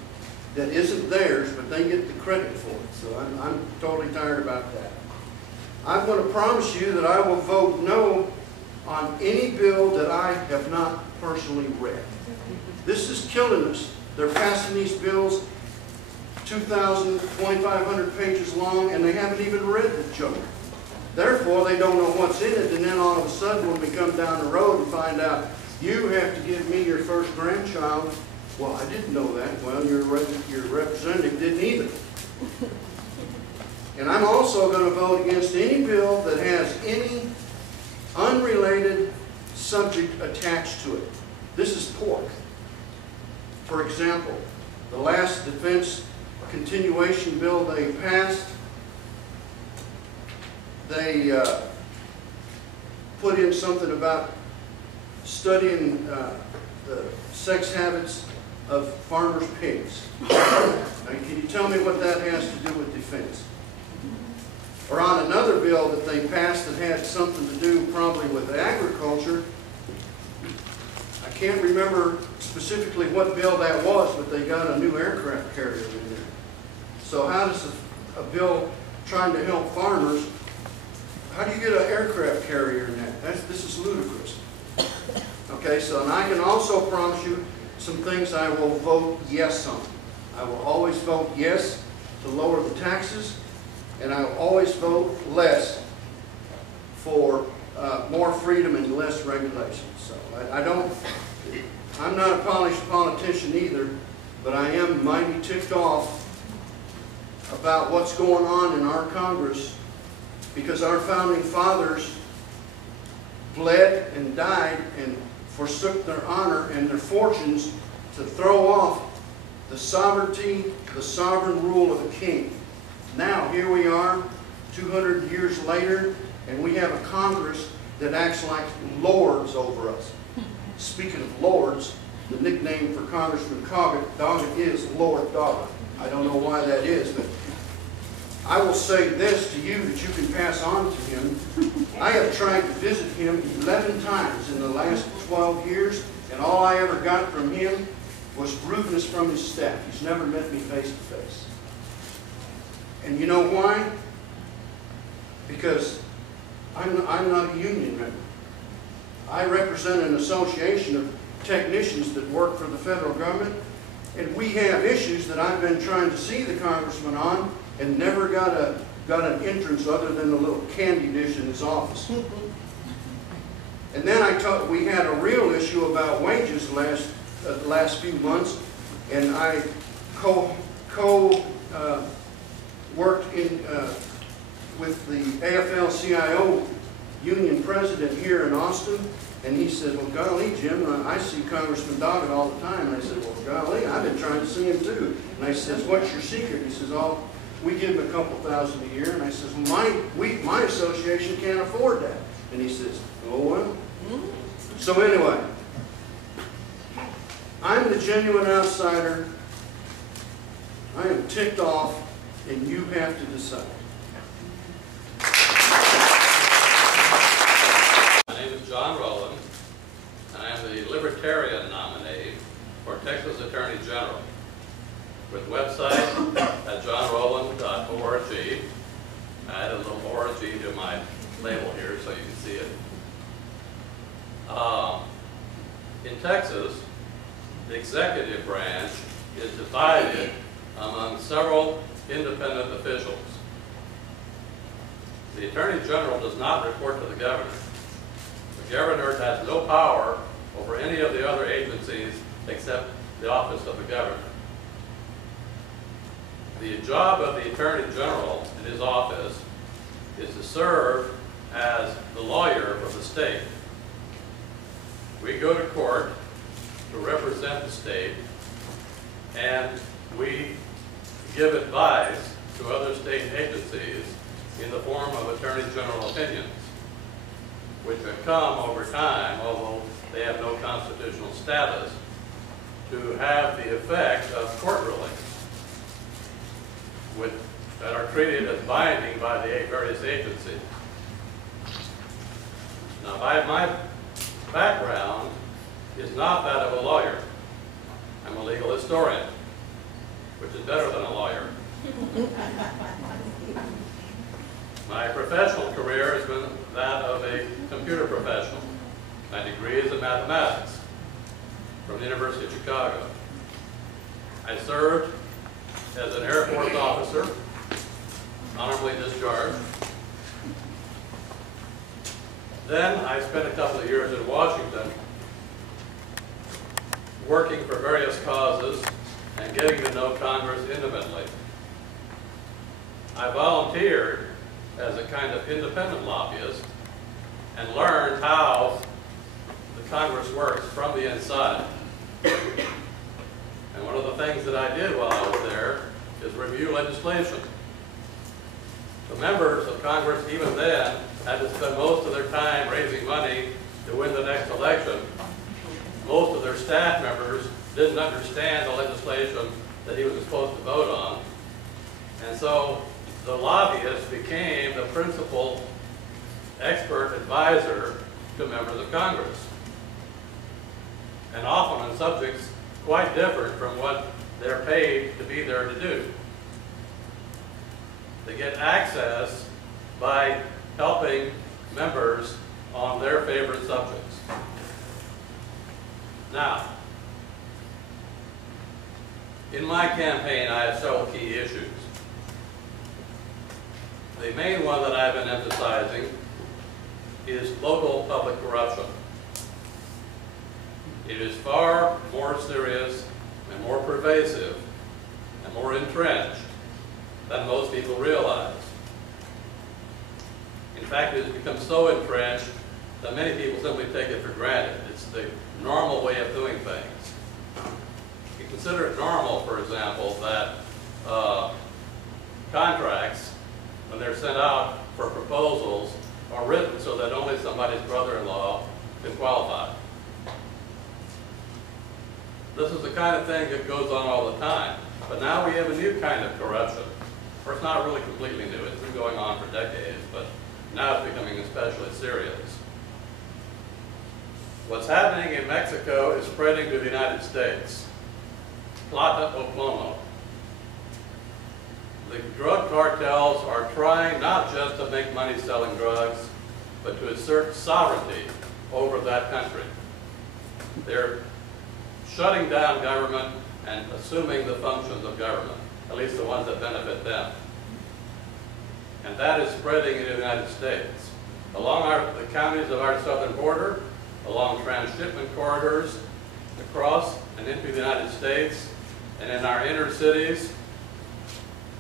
that isn't theirs, but they get the credit for it. So I'm totally tired about that. I'm going to promise you that I will vote no on any bill that I have not personally read. This is killing us. They're passing these bills 2,000, 2,500 pages long, and they haven't even read the junk. Therefore, they don't know what's in it, and then all of a sudden when we come down the road and find out, you have to give me your first grandchild. Well, I didn't know that. Well, your representative didn't either. And I'm also going to vote against any bill that has any unrelated subject attached to it. This is pork. For example, the last defense continuation bill they passed, they put in something about studying the sex habits of farmers' pigs. Now, can you tell me what that has to do with defense? or on another bill that they passed that had something to do probably with agriculture. I can't remember specifically what bill that was, but they got a new aircraft carrier in there. So how does a bill trying to help farmers, how do you get an aircraft carrier in that? This is ludicrous. Okay, so and I can also promise you some things I will vote yes on. I will always vote yes to lower the taxes, and I will always vote less for more freedom and less regulation. So I'm not a polished politician either, but I am mighty ticked off about what's going on in our Congress, because our founding fathers bled and died and forsook their honor and their fortunes to throw off the sovereignty, the sovereign rule of a king. Now, here we are, 200 years later, and we have a Congress that acts like lords over us. Speaking of lords, the nickname for Congressman Doggett is Lord Doggett. I don't know why that is, but I will say this to you that you can pass on to him. I have tried to visit him 11 times in the last 12 years, and all I ever got from him was rudeness from his staff. He's never met me face to face. And you know why? Because I'm not a union member. I represent an association of technicians that work for the federal government, and we have issues that I've been trying to see the congressman on and never got an entrance other than the little candy dish in his office. And then we had a real issue about wages the last few months, and I worked with the AFL-CIO union president here in Austin, and he said, well, golly, Jim, I see Congressman Doggett all the time. And I said, well, golly, I've been trying to see him too. And I said, what's your secret? He says, oh, we give him a couple thousand a year. And I says, well, my association can't afford that. And he says, oh, well. So anyway, I'm the genuine outsider. I am ticked off, and you have to decide. My name is Jon Roland, and I am the Libertarian nominee for Texas Attorney General, with website at jonroland.org. I added a little org to my label here so you can see it. In Texas, the executive branch is divided among several independent officials. The Attorney General does not report to the governor. The governor has no power over any of the other agencies except the office of the governor. The job of the Attorney General in his office is to serve as the lawyer for the state. We go to court to represent the state, and we give advice to other state agencies in the form of Attorney General opinions, which have come over time, although they have no constitutional status, to have the effect of court rulings that are treated as binding by the various agencies. Now, my background is not that of a lawyer. I'm a legal historian, which is better than a lawyer. My professional career has been that of a computer professional. My degree is in mathematics from the University of Chicago. I served as an Air Force officer, honorably discharged. Then I spent a couple of years in Washington working for various causes and getting to know Congress intimately. I volunteered as a kind of independent lobbyist and learned how the Congress works from the inside. And one of the things that I did while I was there is review legislation. The members of Congress, even then, had to spend most of their time raising money to win the next election. Most of their staff members didn't understand the legislation that he was supposed to vote on. And so the lobbyist became the principal expert advisor to members of Congress, and often on subjects quite different from what they're paid to be there to do. They get access by helping members on their favorite subjects. Now, in my campaign, I have several key issues. The main one that I've been emphasizing is local public corruption. It is far more serious and more pervasive and more entrenched than most people realize. In fact, it has become so entrenched that many people simply take it for granted. It's the normal way of doing things. You consider it normal, for example, that contracts, when they're sent out for proposals, are written so that only somebody's brother-in-law can qualify. This is the kind of thing that goes on all the time. But now we have a new kind of corruption. Of course, not really completely new. It's been going on for decades, but now it's becoming especially serious. What's happening in Mexico is spreading to the United States. Plata o plomo. The drug cartels are trying not just to make money selling drugs, but to assert sovereignty over that country. They're shutting down government and assuming the functions of government, at least the ones that benefit them. And that is spreading in the United States. Along the counties of our southern border, along transshipment corridors, across and into the United States, and in our inner cities,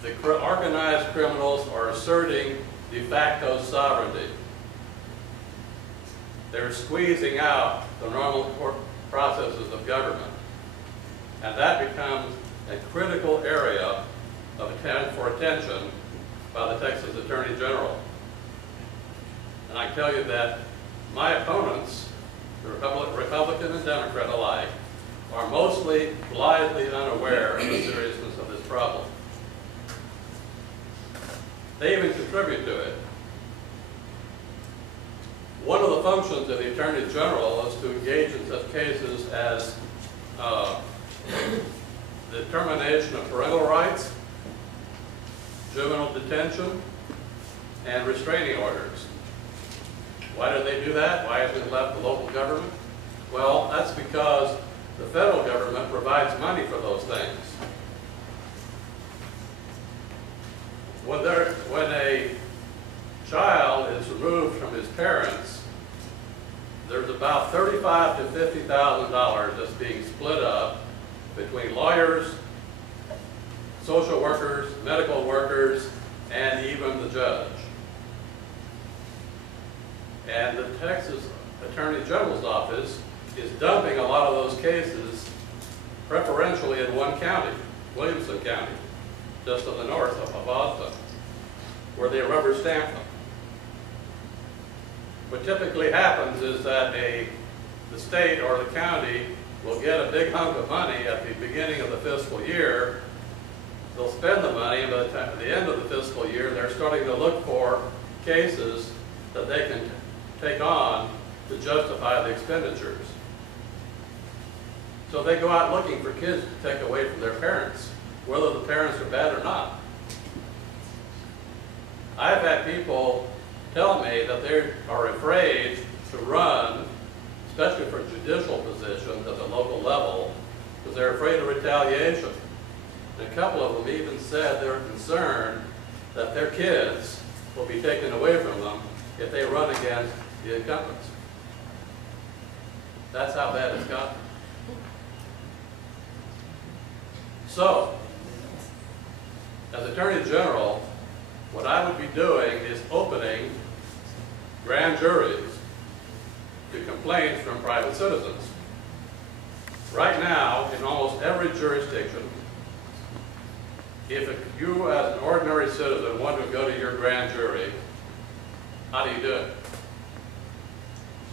the organized criminals are asserting de facto sovereignty. They're squeezing out the normal processes of government. And that becomes a critical area for attention by the Texas Attorney General. And I tell you that my opponents, the Republican and Democrat alike, are mostly blithely unaware of the seriousness of this problem. They even contribute to it. One of the functions of the Attorney General is to engage in such cases as the termination of parental rights, juvenile detention, and restraining orders. Why do they do that? Why is it left to local government? Well, that's because the federal government provides money for those things. When a child is removed from his parents, there's about $35,000 to $50,000 that's being split up between lawyers, social workers, medical workers, and even the judge. And the Texas Attorney General's office is dumping a lot of those cases preferentially in one county, Williamson County, just to the north of Austin, where they rubber stamp them. What typically happens is that the state or the county will get a big hunk of money at the beginning of the fiscal year. They'll spend the money, and by the time at the end of the fiscal year, they're starting to look for cases that they can take on to justify the expenditures. So they go out looking for kids to take away from their parents, whether the parents are bad or not. I've had people tell me that they are afraid to run, especially for judicial positions at the local level, because they're afraid of retaliation. And a couple of them even said they're concerned that their kids will be taken away from them if they run against the incumbents. That's how bad it's gotten. So, as Attorney General, what I would be doing is opening grand juries to complaints from private citizens. Right now, in almost every jurisdiction, if you as an ordinary citizen want to go to your grand jury, how do you do it?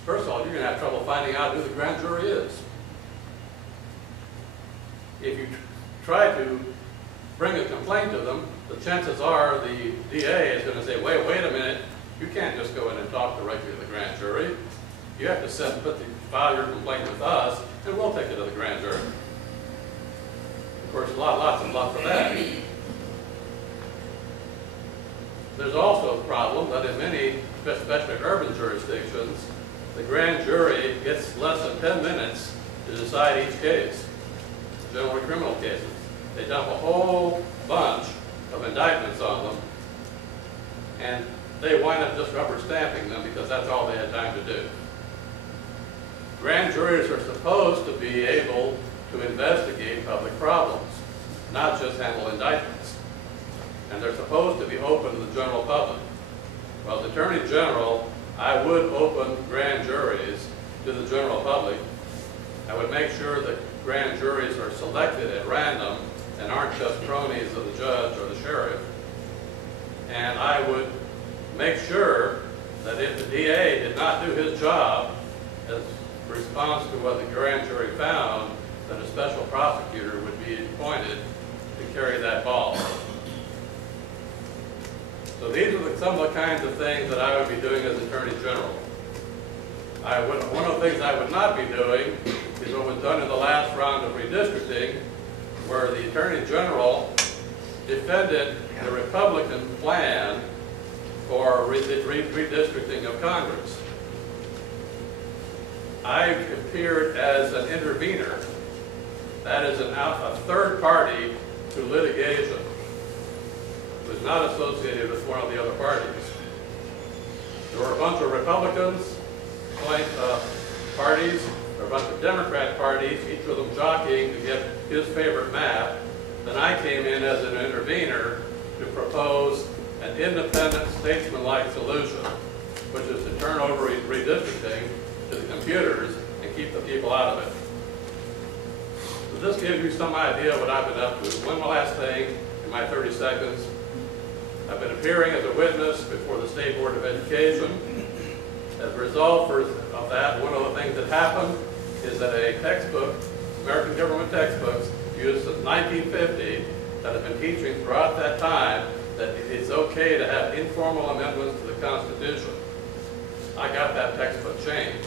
First of all, you're going to have trouble finding out who the grand jury is. If you try to bring a complaint to them, the chances are the DA is going to say, wait a minute, you can't just go in and talk directly to the grand jury. You have to file your complaint with us, and we'll take it to the grand jury. Of course, lots of that. There's also a problem that in many, especially urban jurisdictions, the grand jury gets less than 10 minutes to decide each case, generally criminal cases. They dump a whole bunch of indictments on them, and they wind up just rubber stamping them because that's all they had time to do. Grand juries are supposed to be able to investigate public problems, not just handle indictments. And they're supposed to be open to the general public. Well, as Attorney General, I would open grand juries to the general public. I would make sure that grand juries are selected at random and aren't just cronies of the judge or the sheriff. And I would make sure that if the DA did not do his job as response to what the grand jury found, that a special prosecutor would be appointed to carry that ball. So these are some of the kinds of things that I would be doing as Attorney General. One of the things I would not be doing is what was done in the last round of redistricting, where the Attorney General defended the Republican plan for redistricting of Congress. I appeared as an intervener. That is a third party to litigation. It was not associated with one of the other parties. There were a bunch of Republicans, parties, there were a bunch of Democrat parties, each of them jockeying to get his favorite map. Then I came in as an intervener to propose an independent, statesman-like solution, which is to turn over redistricting to the computers and keep the people out of it. So this gives you some idea of what I've been up to. One last thing in my 30 seconds. I've been appearing as a witness before the State Board of Education. As a result of that, one of the things that happened is that a textbook, American government textbooks, used since 1950, that have been teaching throughout that time that it's okay to have informal amendments to the Constitution. I got that textbook changed,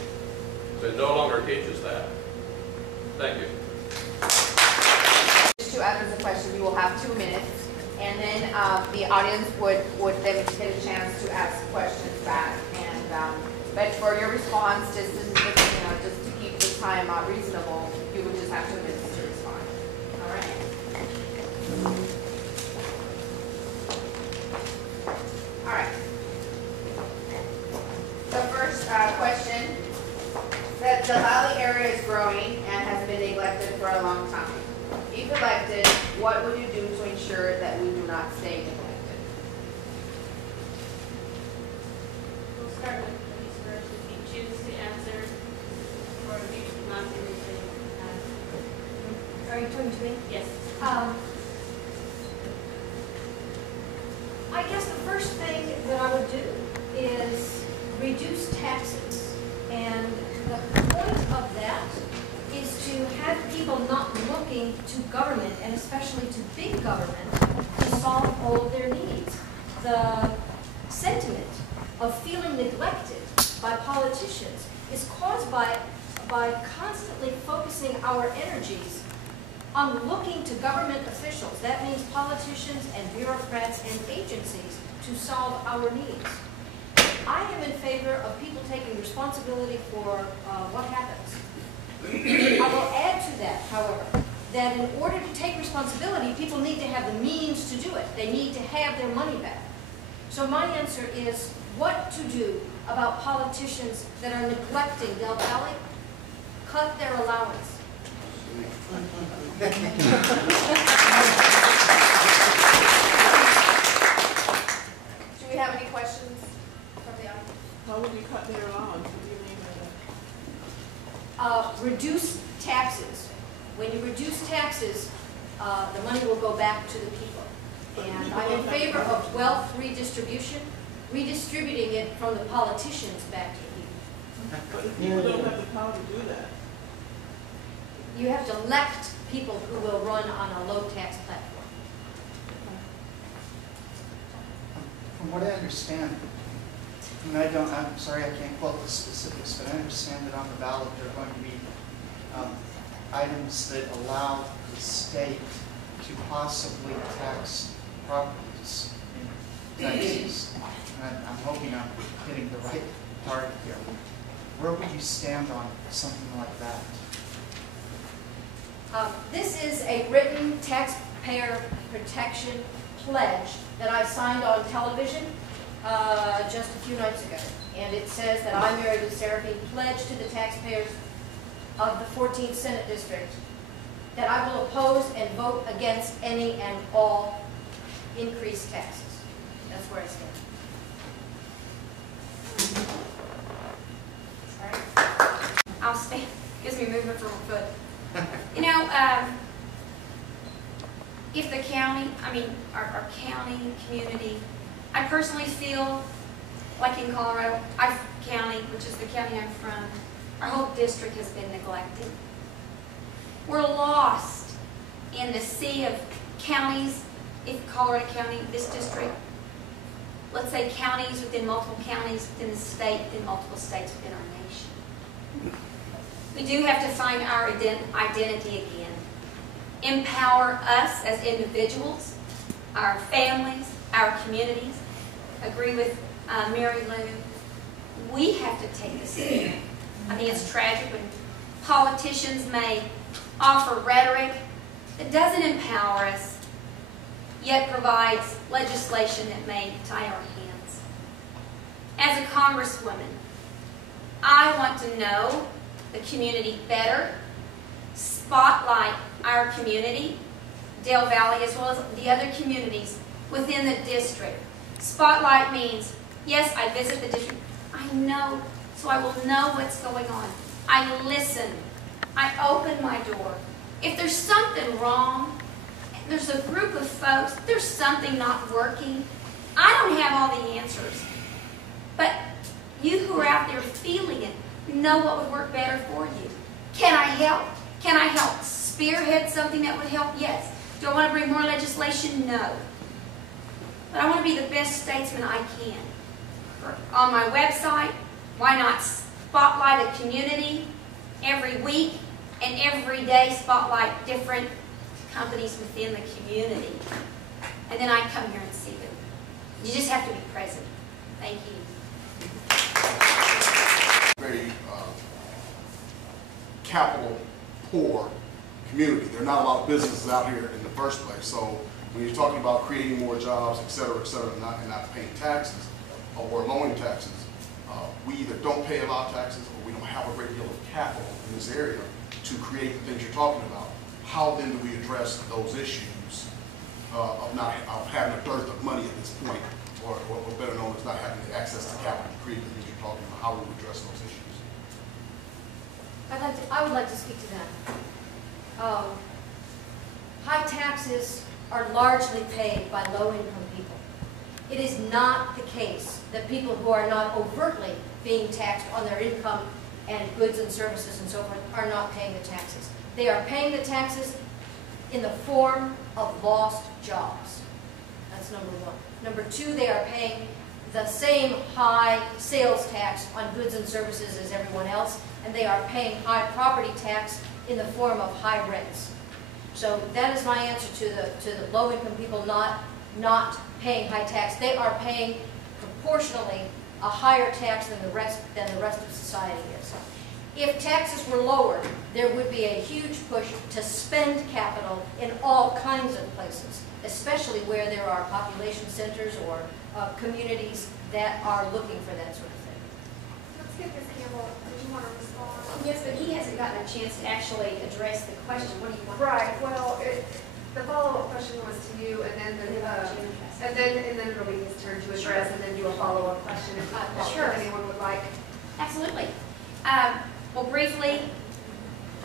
so it no longer teaches that. Thank you. To answer the question, you will have 2 minutes, and then the audience would then get a chance to ask questions back. And but for your response, just to keep the time reasonable, you would just have 2 minutes to respond. All right. All right. The first question, that the Valley area is growing and has been neglected for a long time. If elected, what would you do to ensure that we do not stay neglected? We'll start with Denise first. If you choose to answer, or if you choose not to, Are you talking to me? yes. I guess the first thing that I would do is reduce taxes. And the point of that is to have people not looking to government, and especially to big government, to solve all of their needs. The sentiment of feeling neglected by politicians is caused by constantly focusing our energies on looking to government officials. That means politicians and bureaucrats and agencies to solve our needs. I am in favor of people taking responsibility for what happens. I will add to that, however, that in order to take responsibility, people need to have the means to do it. They need to have their money back. So my answer is what to do about politicians that are neglecting Del Valle? Cut their allowance. Do we have any questions from the audience? How would you cut their allowance? What do you mean by that? Reduce taxes. When you reduce taxes, the money will go back to the people. And I'm in favor of wealth redistribution, redistributing it from the politicians back to the people. But if people don't have the power to do that, You have to elect people who will run on a low tax platform. From what I understand, and I'm sorry I can't quote the specifics, but I understand that on the ballot there are going to be items that allow the state to possibly tax properties in Texas. And I'm hoping I'm hitting the right target here. Where would you stand on something like that? This is a written taxpayer protection pledge that I signed on television just a few nights ago. And it says that I, Mary Lou Serafine, pledge to the taxpayers of the 14th Senate District that I will oppose and vote against any and all increased taxes. That's where I stand. Sorry. I'll stand. Gives me movement from a foot. You know, if the county, our county, community, I personally feel like in Colorado, County, which is the county I'm from, our whole district has been neglected. We're lost in the sea of counties, if Colorado County, this district, let's say counties within multiple counties within the state, within multiple states within our nation. We do have to find our identity again. Empower us as individuals, our families, our communities. Agree with Mary Lou. We have to take this stand. I think it's tragic when politicians may offer rhetoric that doesn't empower us, yet provides legislation that may tie our hands. As a congresswoman, I want to know the community better, spotlight our community, Del Valley, as well as the other communities within the district. Spotlight means, yes, I visit the district. I know, so I will know what's going on. I listen. I open my door. If there's something wrong, there's a group of folks, there's something not working, I don't have all the answers. But you who are out there feeling it, know what would work better for you. Can I help? Can I help spearhead something that would help? Yes. Do I want to bring more legislation? No. But I want to be the best statesman I can. On my website, why not spotlight a community every week and every day spotlight different companies within the community. And then I come here and see them. You just have to be present. Thank you. Very capital poor community. There are not a lot of businesses out here in the first place. So when you're talking about creating more jobs, et cetera, and not paying taxes or lowering taxes, we either don't pay a lot of taxes or we don't have a great deal of capital in this area to create the things you're talking about. How then do we address those issues of having a dearth of money at this point, or better known as not having the access to capital to create the things you're talking about? How do we address those issues? I would like to speak to that. High taxes are largely paid by low-income people. It is not the case that people who are not overtly being taxed on their income and goods and services and so forth are not paying the taxes. They are paying the taxes in the form of lost jobs. That's number one. Number two, they are paying the same high sales tax on goods and services as everyone else, and they are paying high property tax in the form of high rents. So that is my answer to the low-income people not paying high tax. They are paying proportionally a higher tax than the rest of society is. If taxes were lowered, there would be a huge push to spend capital in all kinds of places, especially where there are population centers or communities that are looking for that sort of thing. Let's get Ms. Campbell. Did you want to respond? Yes, but he hasn't gotten a chance to actually address the question. What do you want? Right. Well, the follow-up question was to you, and then it'll be his turn to address, and then do a follow-up question if anyone would like. Absolutely. Well, briefly,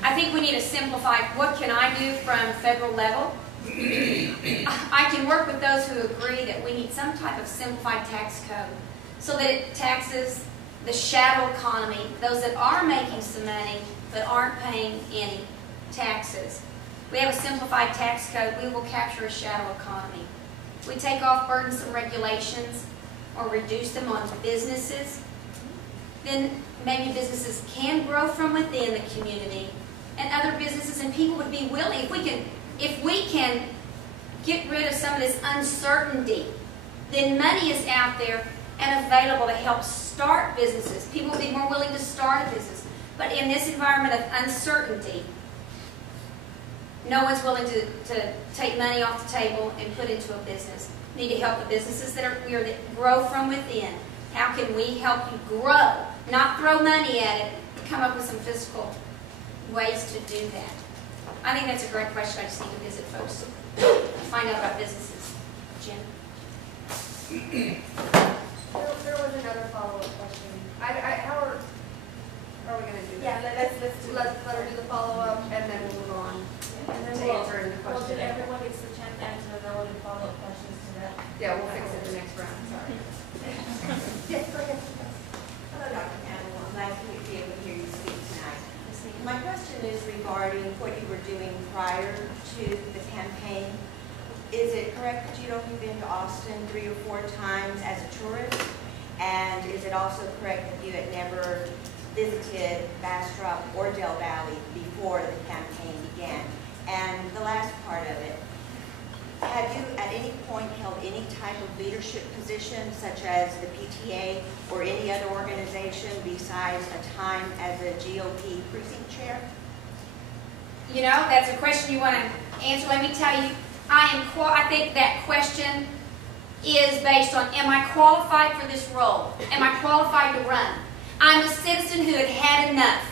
I think we need to simplify. What can I do from federal level? I can work with those who agree that we need some type of simplified tax code so that it taxes the shadow economy, those that are making some money but aren't paying any taxes. We have a simplified tax code, we will capture a shadow economy. We take off burdensome regulations, or reduce them on businesses, then maybe businesses can grow from within the community, and other businesses and people would be willing. If we can get rid of some of this uncertainty, then money is out there and available to help start businesses. People will be more willing to start a business. But in this environment of uncertainty, no one's willing to take money off the table and put into a business. We need to help the businesses that grow from within. How can we help you grow? Not throw money at it, but come up with some physical ways to do that. I think that's a great question. I just need to visit folks to find out about businesses. Jim? There was another follow-up question. How are we going to do that? Yeah, Let her do the follow-up, and then we'll move on and then to answer the well, question. did everyone gets the chance to answer the relevant follow-up questions to that? Yeah, we'll fix it the next round. Sorry. Yes, go ahead. Hello, Dr. Campbell. I'm glad to be able to hear you speak tonight. My question is regarding what you were doing prior to the campaign. Is it correct that you'd only been to Austin 3 or 4 times as a tourist? And is it also correct that you had never visited Bastrop or Del Valley before the campaign began? And the last part of it, have you at any point held any type of leadership position, such as the PTA or any other organization besides a time as a GOP precinct chair? You know, that's a question you want to answer. Let me tell you, I think that question is based on, am I qualified for this role? Am I qualified to run? I'm a citizen who had had enough.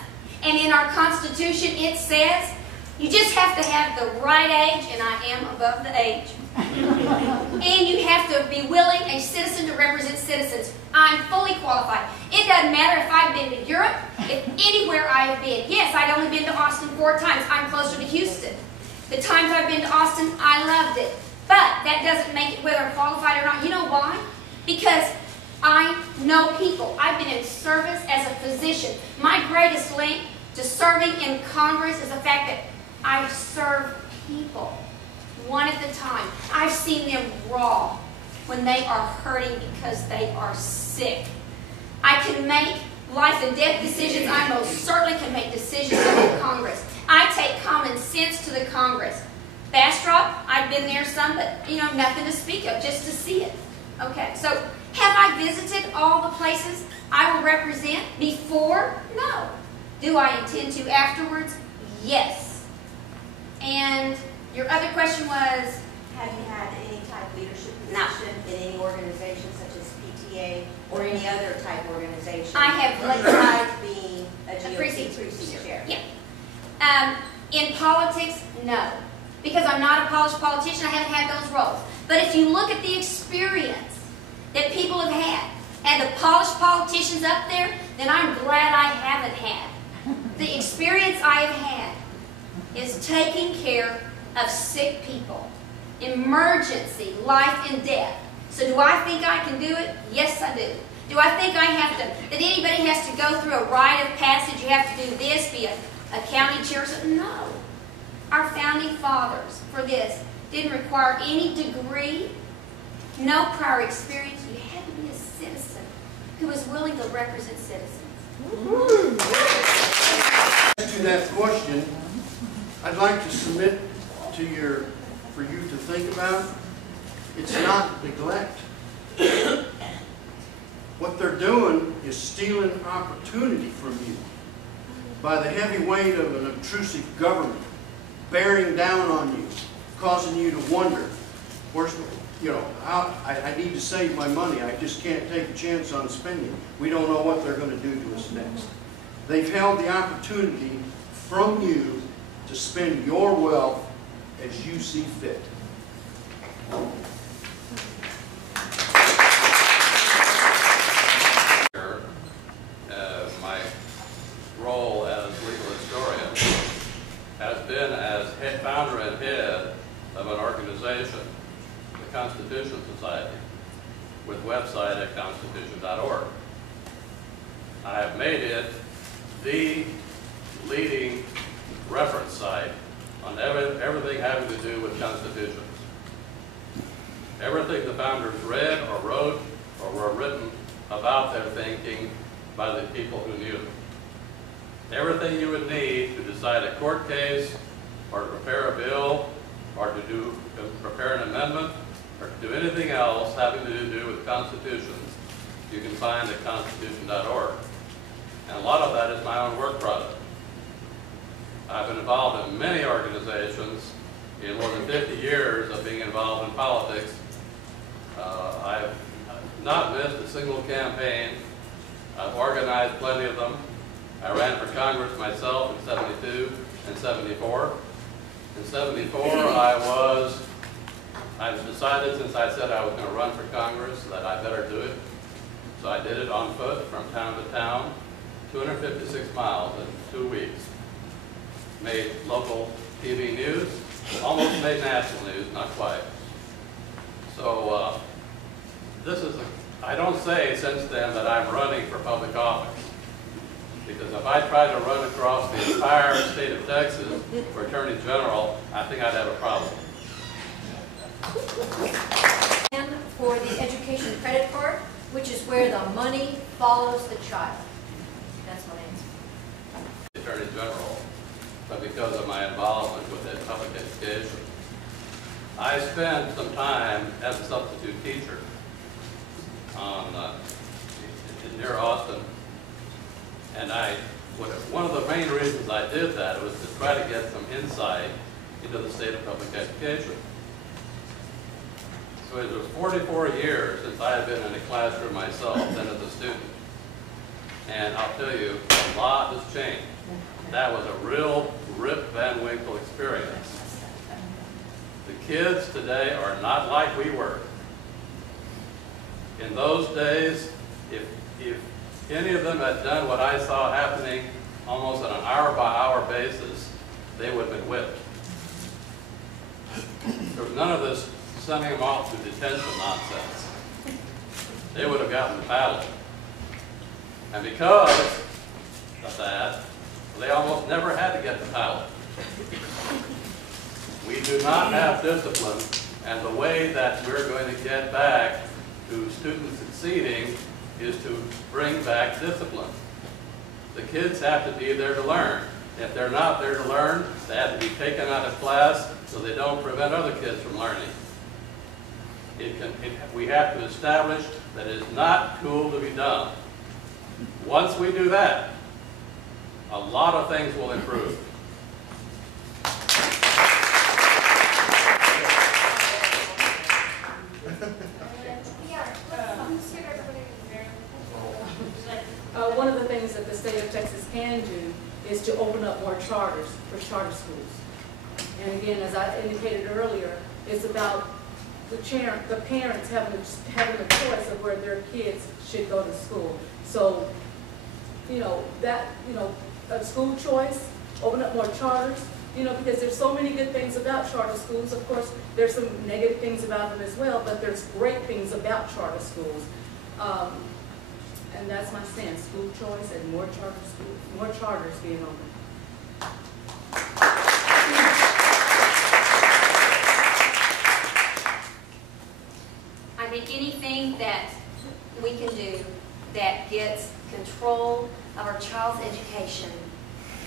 And in our Constitution, it says, you just have to have the right age, and I am above the age. And you have to be willing, a citizen, to represent citizens. I'm fully qualified. It doesn't matter if I've been to Europe, if anywhere I have been. Yes, I'd only been to Austin 4 times. I'm closer to Houston. The times I've been to Austin, I loved it. But that doesn't make it whether I'm qualified or not. You know why? Because I know people. I've been in service as a physician. My greatest link to serving in Congress is the fact that I serve people one at a time. I've seen them raw when they are hurting because they are sick. I can make life and death decisions. I most certainly can make decisions in Congress. I take common sense to the Congress. Bastrop, I've been there some, but nothing to speak of, just to see it. Okay, so have I visited all the places I will represent before? No. Do I intend to afterwards? Yes. And your other question was? Have you had any type of leadership position in any organization such as PTA or any other type of organization? I have besides being a GOP precinct chair. Yeah. In politics, no. Because I'm not a polished politician, I haven't had those roles. But if you look at the experience that people have had, and the polished politicians up there, then I'm glad I haven't had. The experience I have had is taking care of sick people. Emergency, life and death. So do I think I can do it? Yes, I do. Do I think I have to, that anybody has to go through a rite of passage, you have to do this, be a county chair? No. Our founding fathers, for this, didn't require any degree, no prior experience. You had to be a citizen who was willing to represent citizens. To that question, I'd like to submit to for you to think about. It's not neglect. What they're doing is stealing opportunity from you by the heavy weight of an obtrusive government bearing down on you, causing you to wonder, where's, I need to save my money. I just can't take a chance on spending. We don't know what they're going to do to us next. They've held the opportunity from you to spend your wealth as you see fit. My role as legal historian has been as founder and head of an organization, the Constitution Society, with website at constitution.org. I have made it the leading reference site on everything having to do with constitutions. Everything the founders read or wrote or were written about their thinking by the people who knew them. Everything you would need to decide a court case, or to prepare a bill, or to prepare an amendment, or to do anything else having to do with constitutions, you can find at constitution.org. And a lot of that is my own work product. I've been involved in many organizations in more than 50 years of being involved in politics. I've not missed a single campaign. I've organized plenty of them. I ran for Congress myself in 72 and 74. In 74, I decided, since I said I was going to run for Congress, that I better do it. So I did it on foot from town to town, 256 miles in 2 weeks. Made local TV news, almost made national news, not quite. So I don't say since then that I'm running for public office. Because if I tried to run across the entire state of Texas for Attorney General, I think I'd have a problem. And for the education credit card, which is where the money follows the child. That's my answer. Attorney General, but because of my involvement with public education. I spent some time as a substitute teacher near Austin. And one of the main reasons I did that was to try to get some insight into the state of public education. So it was 44 years since I had been in a classroom myself, then as a student. And I'll tell you, a lot has changed. That was a real Rip Van Winkle experience. The kids today are not like we were. In those days, if any of them had done what I saw happening almost on an hour-by-hour basis, they would have been whipped. There was none of this sending them off to detention nonsense. They would have gotten paddled. And because of that, they almost never had to get the paddle. We do not have discipline, and the way that we're going to get back to students succeeding is to bring back discipline. The kids have to be there to learn. If they're not there to learn, they have to be taken out of class so they don't prevent other kids from learning. We have to establish that it is not cool to be dumb. Once we do that, a lot of things will improve. One of the things that the state of Texas can do is to open up more charters for charter schools. And again, as I indicated earlier, it's about the parents having a choice of where their kids should go to school. So, a school choice, open up more charters, because there's so many good things about charter schools. Of course, there's some negative things about them as well, but there's great things about charter schools. And that's my stance, school choice and more charters being open. I think anything that we can do that gets control of our child's education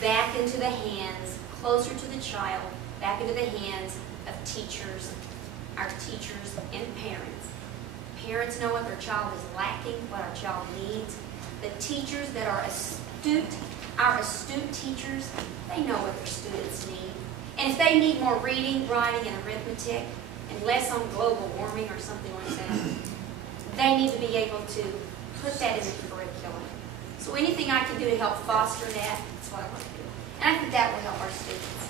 back into the hands, closer to the child, back into the hands of teachers, our teachers and parents. Parents know what their child is lacking, what our child needs. The teachers that are astute, our astute teachers, they know what their students need. And if they need more reading, writing, and arithmetic, and less on global warming or something like that, they need to be able to put that in the curriculum. So anything I can do to help foster that, that's what I want to do. And I think that will help our students.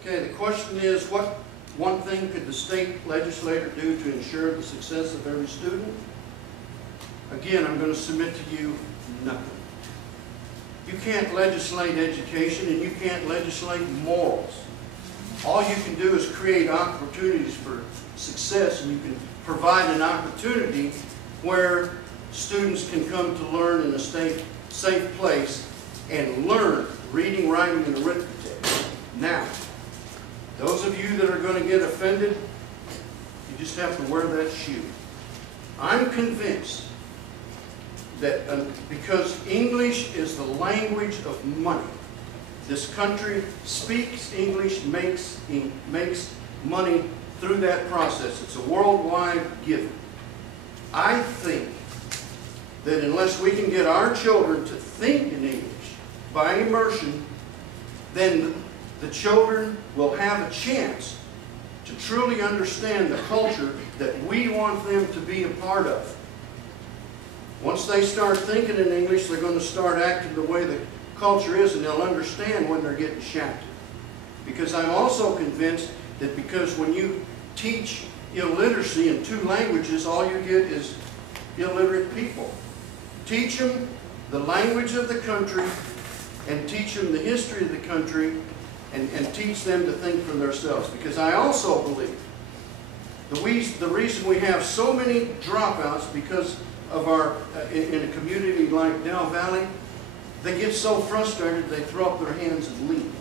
Okay, the question is, what one thing could the state legislator do to ensure the success of every student? Again, I'm going to submit to you nothing. You can't legislate education and you can't legislate morals. All you can do is create opportunities for success, and you can provide an opportunity where students can come to learn in a safe place and learn reading, writing, and arithmetic. Now, Those of you that are going to get offended, you just have to wear that shoe. I'm convinced that because English is the language of money, this country speaks English, makes money through that process. It's a worldwide given. I think that unless we can get our children to think in English by immersion, then the children will have a chance to truly understand the culture that we want them to be a part of. Once they start thinking in English, they're going to start acting the way the culture is, and they'll understand when they're getting shafted. Because I'm also convinced that because when you teach illiteracy in 2 languages, all you get is illiterate people. Teach them the language of the country and teach them the history of the country and teach them to think for themselves. Because I also believe the reason we have so many dropouts because of our, in a community like Del Valley, they get so frustrated they throw up their hands and leave.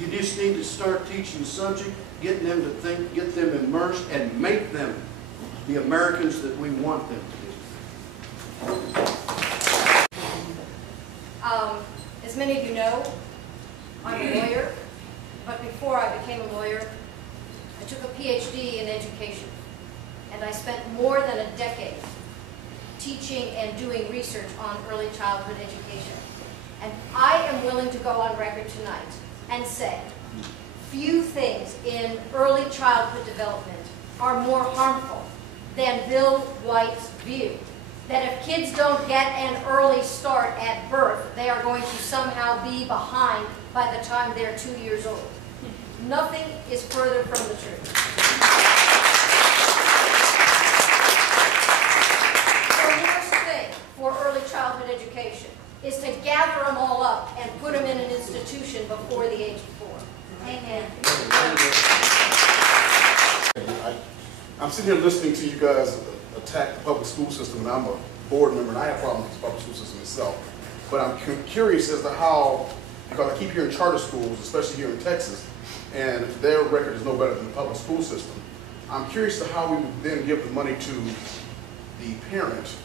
You just need to start teaching the subject, getting them to think, get them immersed, and make them the Americans that we want them to be. As many of you know, I'm a lawyer, but before I became a lawyer, I took a PhD in education, and I spent more than a decade teaching and doing research on early childhood education. And I am willing to go on record tonight and say, few things in early childhood development are more harmful than Bill White's view that if kids don't get an early start at birth, they are going to somehow be behind by the time they're 2 years old. Nothing is further from the truth. The worst thing for early childhood education is to gather them all up and put them in an institution before the age of 4. Amen. I'm sitting here listening to you guys attack the public school system, and I'm a board member, and I have problems with the public school system itself. But I'm curious as to how, because I keep hearing charter schools, especially here in Texas, and their record is no better than the public school system. I'm curious to how we would then give the money to the parent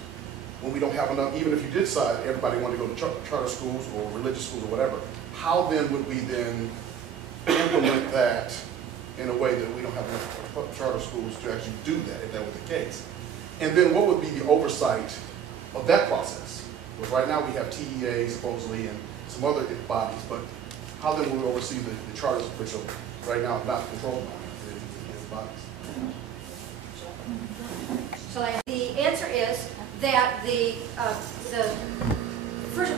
when we don't have enough, even if you did decide everybody wanted to go to charter schools or religious schools or whatever, how then would we then implement that in a way that we don't have enough charter schools to actually do that, if that were the case? And then what would be the oversight of that process? Because right now we have TEA supposedly and some other bodies, but how then will we oversee the charters, which are right now not controlled by these bodies? So the answer is that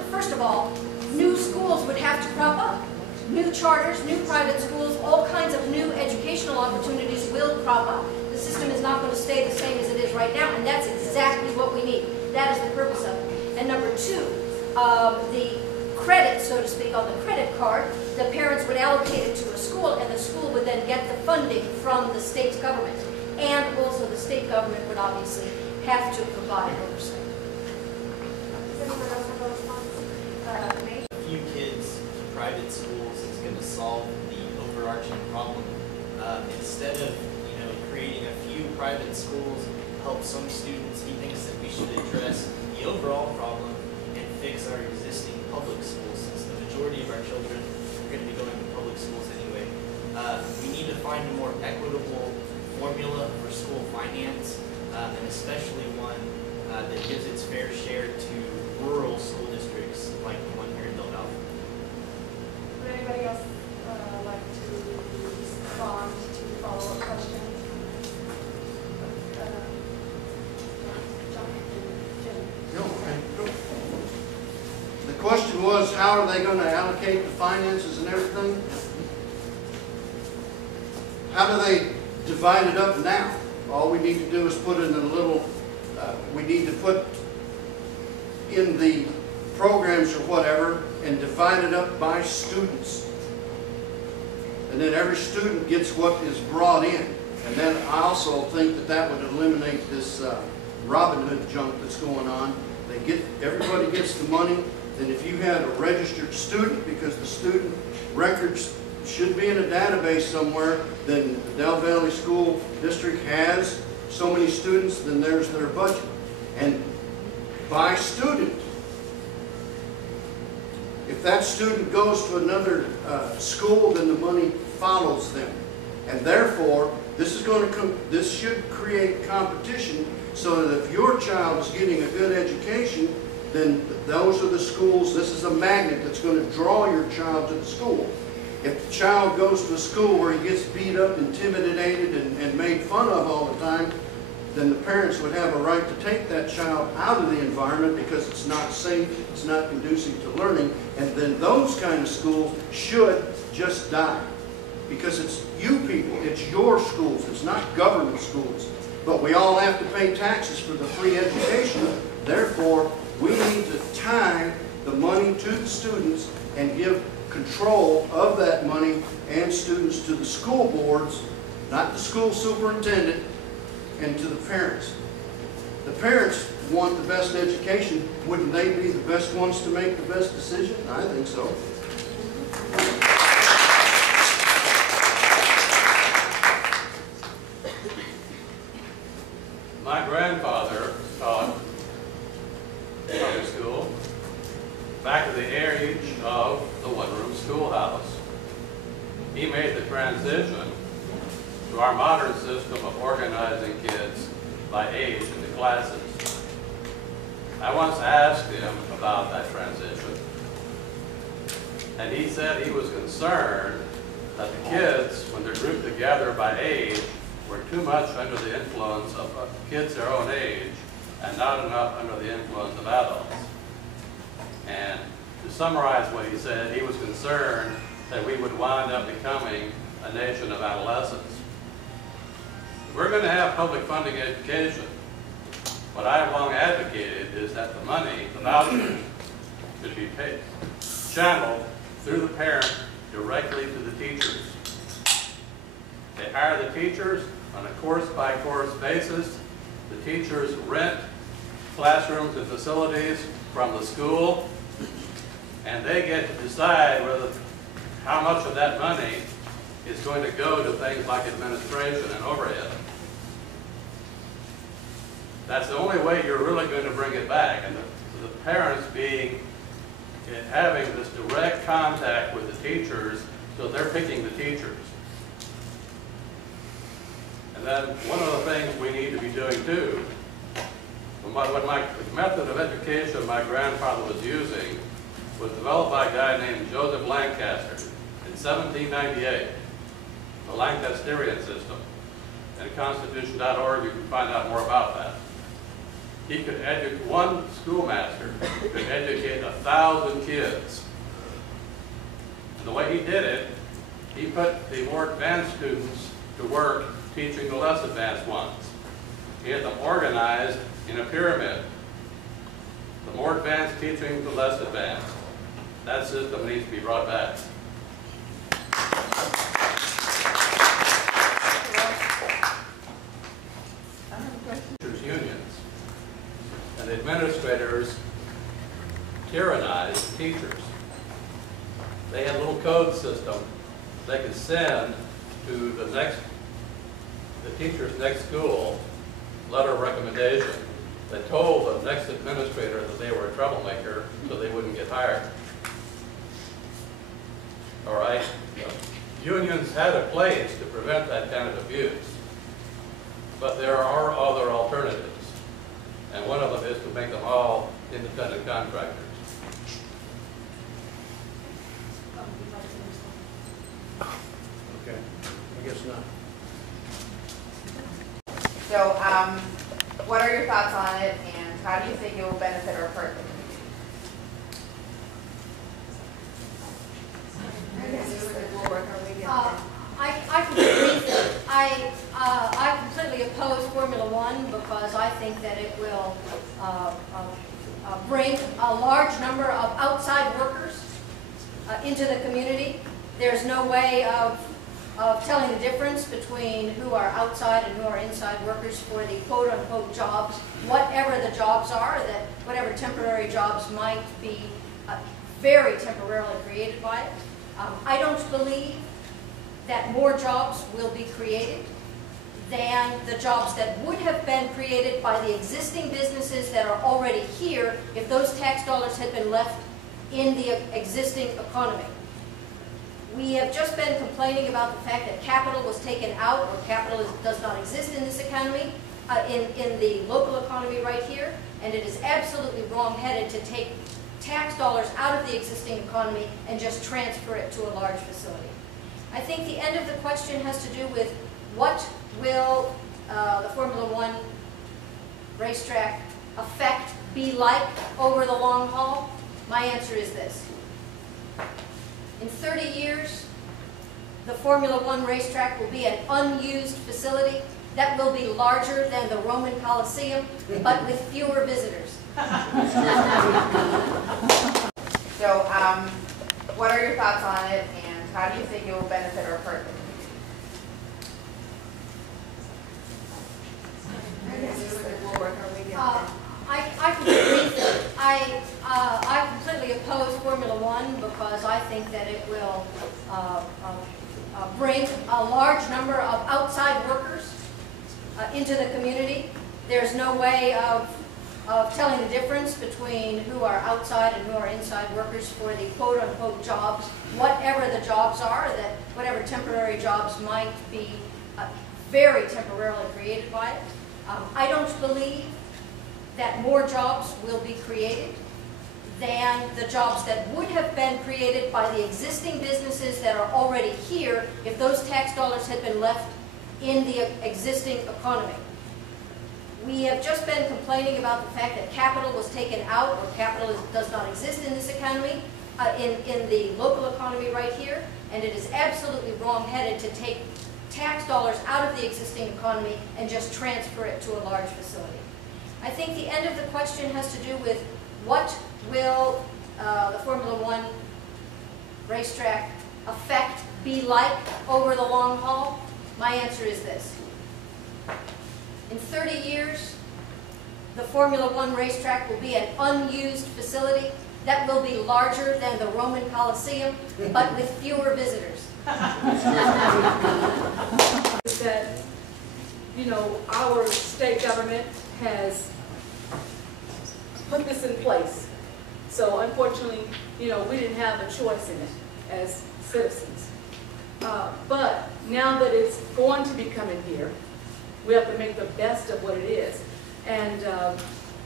first of all, new schools would have to crop up. New charters, new private schools, all kinds of new educational opportunities will crop up. The system is not going to stay the same as it is right now, and that's exactly what we need. That is the purpose of it. And number 2, the credit, so to speak, on the credit card, the parents would allocate it to a school, and the school would then get the funding from the state government. And also the state government would obviously have to provide oversight. A few kids, private schools, is going to solve the overarching problem. Instead of creating a few private schools to help some students, he thinks that we should address the overall problem and fix our existing public schools, since the majority of our children are going to be going to public schools anyway. We need to find a more equitable formula for school finance, and especially one that gives its fair share to rural school districts like the one here in Del Valley. Would anybody else like to respond to follow-up questions? The question was, how are they going to allocate the finances and everything? How do they divide it up now? All we need to do is put in a little, we need to put in the programs or whatever and divide it up by students. And then every student gets what is brought in. And then I also think that that would eliminate this Robin Hood junk that's going on. Everybody gets the money. Then if you had a registered student, because the student records should be in a database somewhere. Then the Del Valley School District has so many students, then there's their budget. And by student, if that student goes to another school, then the money follows them. And therefore, this should create competition so that if your child is getting a good education, then those are the schools, this is a magnet that's going to draw your child to the school. If the child goes to a school where he gets beat up, intimidated, and made fun of all the time, then the parents would have a right to take that child out of the environment because it's not safe, it's not conducive to learning, and then those kind of schools should just die. Because it's you people, it's your schools, it's not government schools. But we all have to pay taxes for the free education, therefore we need to tie the money to the students and give control of that money and students to the school boards, not the school superintendent, and to the parents. The parents want the best education. Wouldn't they be the best ones to make the best decision? I think so. My grandfather taught public school back at the age of the one-room schoolhouse. He made the transition to our modern system of organizing kids by age in the classes. I once asked him about that transition, and he said he was concerned that the kids, when they're grouped together by age, were too much under the influence of kids their own age and not enough under the influence of adults. And to summarize what he said, he was concerned that we would wind up becoming a nation of adolescents. We're going to have public funding education. What I have long advocated is that the money, the vouchers, should be paid, channeled through the parent directly to the teachers. They hire the teachers on a course-by-course basis. The teachers rent classrooms and facilities from the school, and they get to decide how much of that money is going to go to things like administration and overhead. That's the only way you're really going to bring it back, and the parents having this direct contact with the teachers, so they're picking the teachers. And then one of the things we need to be doing too, the method of education my grandfather was using was developed by a guy named Joseph Lancaster in 1798, the Lancasterian system. And Constitution.org, you can find out more about that. He could educate, one schoolmaster could educate 1,000 kids. And the way he did it, he put the more advanced students to work teaching the less advanced ones. He had them organized in a pyramid. The more advanced teaching, the less advanced. That system needs to be brought back. Teachers' unions and the administrators tyrannized the teachers. They had a little code system they could send to the teacher's next school letter of recommendation that told the next administrator that they were a troublemaker so they wouldn't get hired. All right? Unions had a place to prevent that kind of abuse, but there are other alternatives, and one of them is to make them all independent contractors. Okay, I guess not. So, what are your thoughts on it, and how do you think it will benefit or hurt the community? I completely oppose Formula One because I think that it will bring a large number of outside workers into the community. There's no way of telling the difference between who are outside and who are inside workers for the quote-unquote jobs, whatever the jobs are, that whatever temporary jobs might be very temporarily created by it. I don't believe that more jobs will be created than the jobs that would have been created by the existing businesses that are already here if those tax dollars had been left in the existing economy. We have just been complaining about the fact that capital was taken out, or capital does not exist in this economy, in the local economy right here, and it is absolutely wrong-headed to take tax dollars out of the existing economy and just transfer it to a large facility. I think the end of the question has to do with what will the Formula One racetrack effect be like over the long haul? My answer is this. In 30 years, the Formula One racetrack will be an unused facility that will be larger than the Roman Colosseum, but with fewer visitors. So, what are your thoughts on it, and how do you think it will benefit our park? I can agree that I completely oppose Formula One because I think that it will bring a large number of outside workers into the community. There's no way of telling the difference between who are outside and who are inside workers for the quote-unquote jobs, whatever the jobs are, that whatever temporary jobs might be very temporarily created by it. I don't believe that more jobs will be created than the jobs that would have been created by the existing businesses that are already here if those tax dollars had been left in the existing economy. We have just been complaining about the fact that capital was taken out, or capital does not exist in this economy, in the local economy right here, and it is absolutely wrong-headed to take tax dollars out of the existing economy and just transfer it to a large facility. I think the end of the question has to do with what will the Formula One racetrack effect be like over the long haul? My answer is this. In 30 years, the Formula One racetrack will be an unused facility that will be larger than the Roman Colosseum, but with fewer visitors. That, you know, our state government has put this in place. So unfortunately, you know, we didn't have a choice in it as citizens. But now that it's going to be coming here, we have to make the best of what it is. And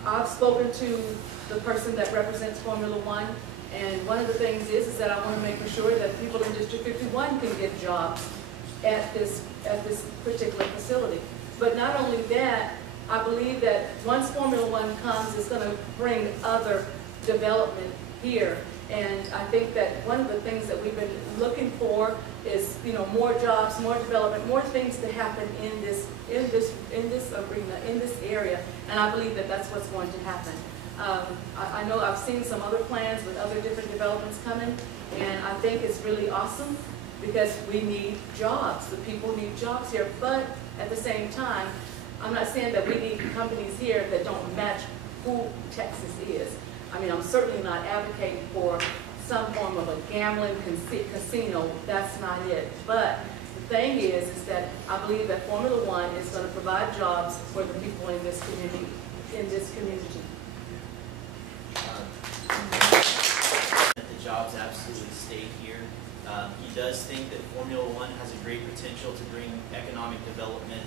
I've spoken to the person that represents Formula One, and one of the things is that I want to make sure that people in District 51 can get jobs at this particular facility. But not only that, I believe that once Formula One comes, it's going to bring other development here. And I think that one of the things that we've been looking for is, you know, more jobs, more development, more things to happen in this arena, in this area. And I believe that that's what's going to happen. I know I've seen some other plans with other different developments coming, and I think it's really awesome because we need jobs. The people need jobs here, but at the same time, I'm not saying that we need companies here that don't match who Texas is. I mean, I'm certainly not advocating for some form of a gambling casino. That's not it. But the thing is that I believe that Formula One is going to provide jobs for the people in this community. The jobs absolutely stay here. He does think that Formula One has a great potential to bring economic development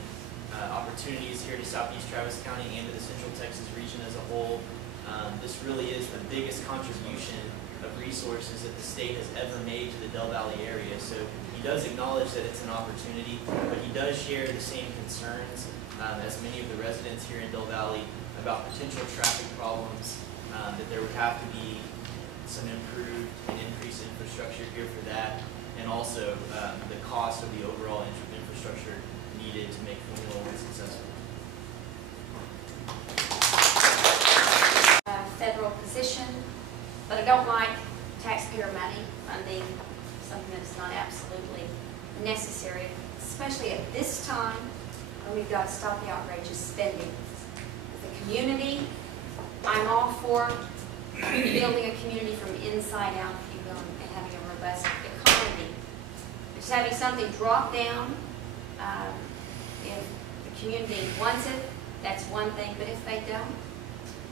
opportunities here to Southeast Travis County and to the Central Texas region as a whole. This really is the biggest contribution of resources that the state has ever made to the Del Valle area. So he does acknowledge that it's an opportunity, but he does share the same concerns as many of the residents here in Del Valle about potential traffic problems, that there would have to be some improved and increased infrastructure here for that, and also the cost of the overall infrastructure needed to make Formula One successful. Federal position, but I don't like taxpayer money funding something that's not absolutely necessary, especially at this time when we've got to stop the outrageous spending. The community, I'm all for building a community from inside out, if you will, and having a robust economy. Just having something drop down, if the community wants it, that's one thing, but if they don't,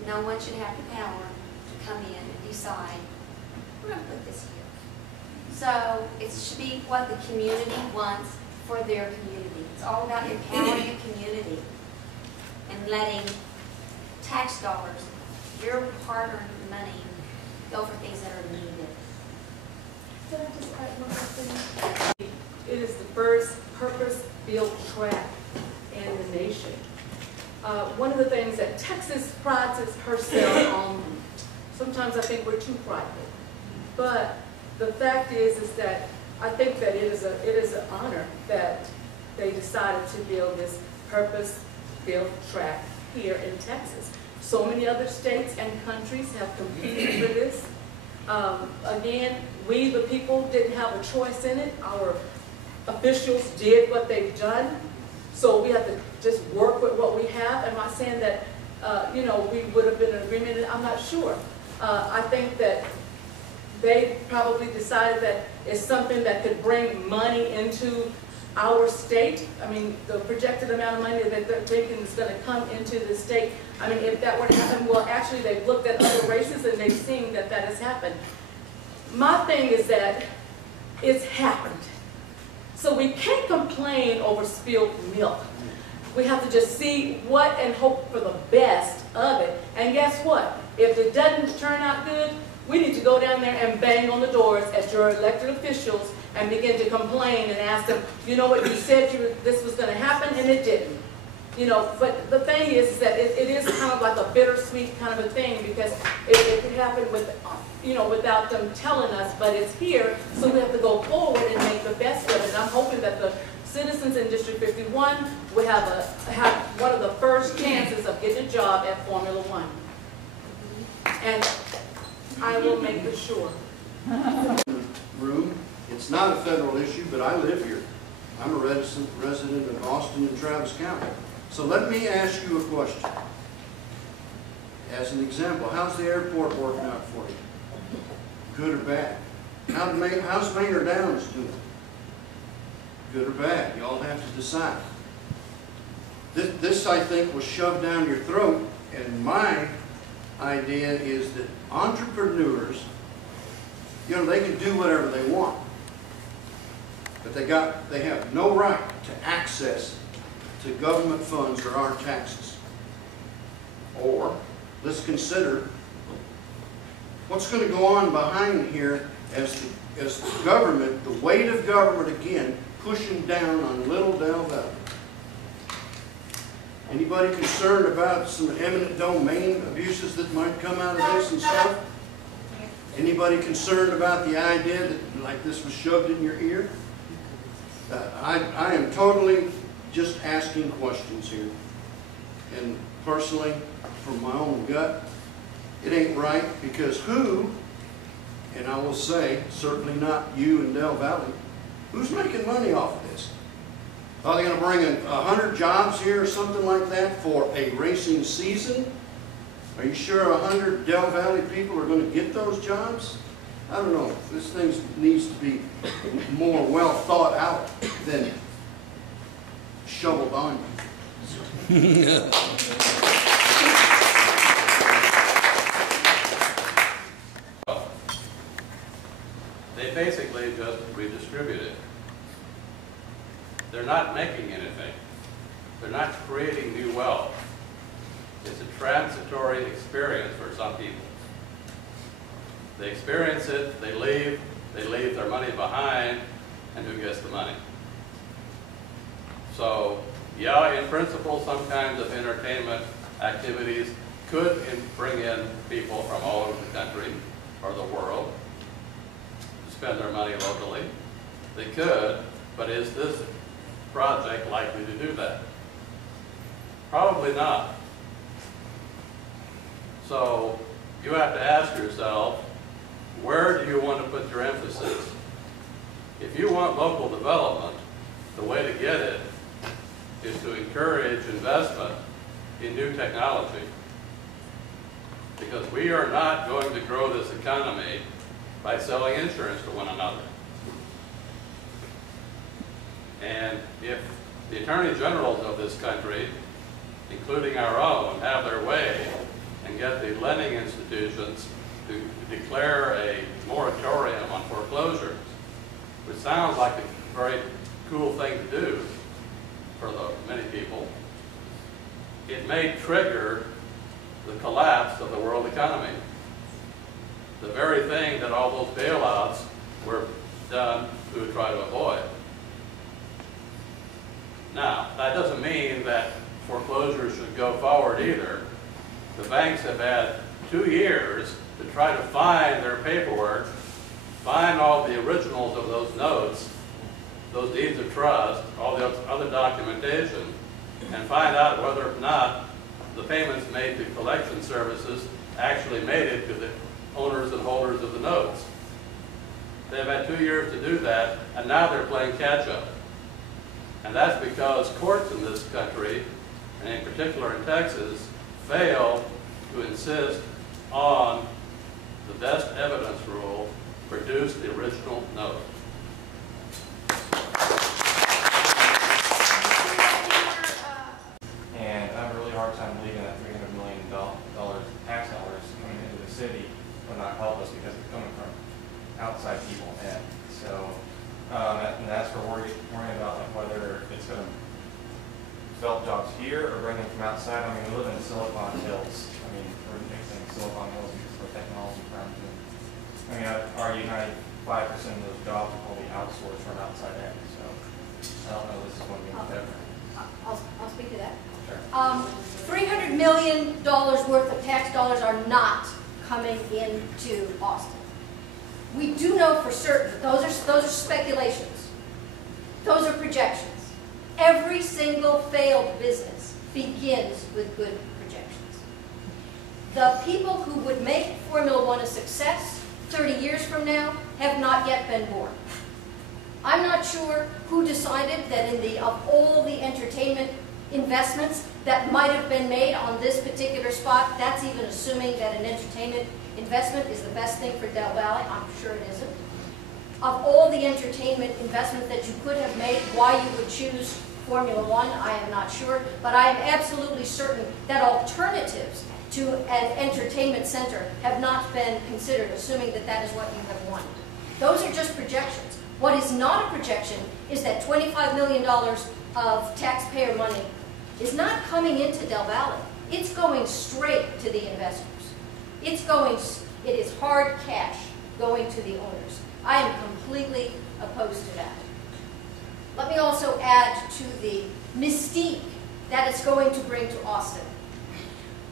no one should have the power to come in and decide, we're going to put this here. So it should be what the community wants for their community. It's all about empowering a community and letting tax dollars, your hard-earned money, go for things that are needed. Can I just add one more thing? It is the first purpose-built track in the nation. One of the things that Texas prides herself on, sometimes I think we're too prideful, but the fact is that I think that it is an honor that they decided to build this purpose-built track here in Texas. So many other states and countries have competed for this. Again, we the people didn't have a choice in it. Our officials did what they've done. So we have to just work with what we have. Am I saying that, you know, we would have been in agreement? I'm not sure. I think that they probably decided that it's something that could bring money into our state. I mean, the projected amount of money that they're thinking is going to come into the state. I mean, if that were to happen, well, actually, they've looked at other races and they've seen that that has happened. My thing is that it's happened. So we can't complain over spilled milk. We have to just see what and hope for the best of it. And guess what? If it doesn't turn out good, we need to go down there and bang on the doors as your elected officials and begin to complain and ask them, you know what, you said this was going to happen and it didn't. You know, but the thing is that it is kind of like a bittersweet kind of a thing, because it could happen with, you know, without them telling us, but it's here, so we have to go forward and make the best of it. And I'm hoping that the citizens in District 51 will have one of the first chances of getting a job at Formula One. And I will make this sure. Room. It's not a federal issue, but I live here. I'm a resident of Austin and Travis County. So let me ask you a question. As an example, how's the airport working out for you? Good or bad? How's Maynard Downs doing? Good or bad? Y'all have to decide. This, I think, was shoved down your throat, and my idea is that entrepreneurs, you know, they can do whatever they want, but they have no right to access to government funds or our taxes. Or let's consider what's going to go on behind here as the government, the weight of government again, pushing down on little Del Valle. Anybody concerned about some eminent domain abuses that might come out of this and stuff? Anybody concerned about the idea that like this was shoved in your ear? I am totally just asking questions here. And personally, from my own gut, it ain't right, because who, and I will say, certainly not you in Del Valle, who's making money off of this? Are they going to bring in 100 jobs here or something like that for a racing season? Are you sure 100 Del Valle people are going to get those jobs? I don't know. This thing needs to be more well thought out than shoveled on you. They basically just redistribute it. They're not making anything. They're not creating new wealth. It's a transitory experience for some people. They experience it, they leave their money behind, and who gets the money? So, yeah, in principle, some kinds of entertainment activities could bring in people from all over the country or the world to spend their money locally. They could, but is this project likely to do that? Probably not. So you have to ask yourself, where do you want to put your emphasis? If you want local development, the way to get it is to encourage investment in new technology. Because we are not going to grow this economy by selling insurance to one another. And if the attorney generals of this country, including our own, have their way and get the lending institutions to declare a moratorium on foreclosures, which sounds like a very cool thing to do for many people, it may trigger the collapse of the world economy. The very thing that all those bailouts were done to try to avoid. Now, that doesn't mean that foreclosures should go forward either. The banks have had 2 years to try to find their paperwork, find all the originals of those notes, those deeds of trust, all the other documentation, and find out whether or not the payments made to collection services actually made it to the owners and holders of the notes. They've had 2 years to do that, and now they're playing catch-up. And that's because courts in this country, and in particular in Texas, fail to insist on the best evidence rule, produce the original note. And I have a really hard time believing that $300 million tax dollars coming into the city will not help us because it's coming from outside people. And so, and as for worrying about like whether it's going to develop jobs here or bring them from outside, I mean, we live in Silicon Hills. I mean, we're mixing Silicon Hills because we're technology firms. And, I mean, I'd argue 95% of those jobs will be outsourced from outside in. So I don't know if this is going to be any different. I'll speak to that. Sure. $300 million worth of tax dollars are not coming into Austin. We do know for certain, those are speculations. Those are projections. Every single failed business begins with good projections. The people who would make Formula One a success 30 years from now have not yet been born. I'm not sure who decided that of all the entertainment investments that might have been made on this particular spot, that's even assuming that an entertainment investment is the best thing for Del Valle. I'm sure it isn't. Of all the entertainment investment that you could have made, why you would choose Formula One, I am not sure, but I am absolutely certain that alternatives to an entertainment center have not been considered, assuming that that is what you have wanted. Those are just projections. What is not a projection is that $25 million of taxpayer money is not coming into Del Valle. It's going straight to the investors. It is hard cash going to the owners. I am completely opposed to that. Let me also add to the mystique that it's going to bring to Austin.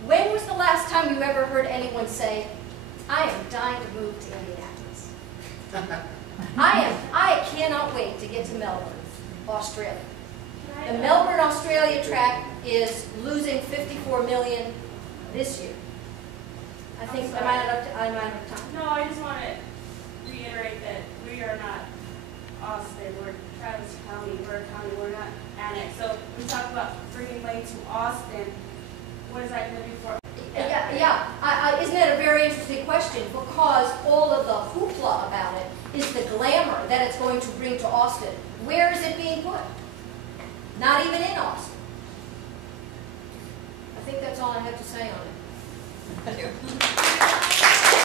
When was the last time you ever heard anyone say, I am dying to move to Indianapolis? I cannot wait to get to Melbourne, Australia. The Melbourne, Australia track is losing $54 million this year. I think, am I out of time? No, I just want to reiterate that we are not Austin, we're Travis County, we're a county, we're not annexed. So when we talk about bringing money to Austin, what is that going to do for us? Isn't that a very interesting question? Because all of the hoopla about it is the glamour that it's going to bring to Austin. Where is it being put? Not even in Austin. I think that's all I have to say on it. Thank you.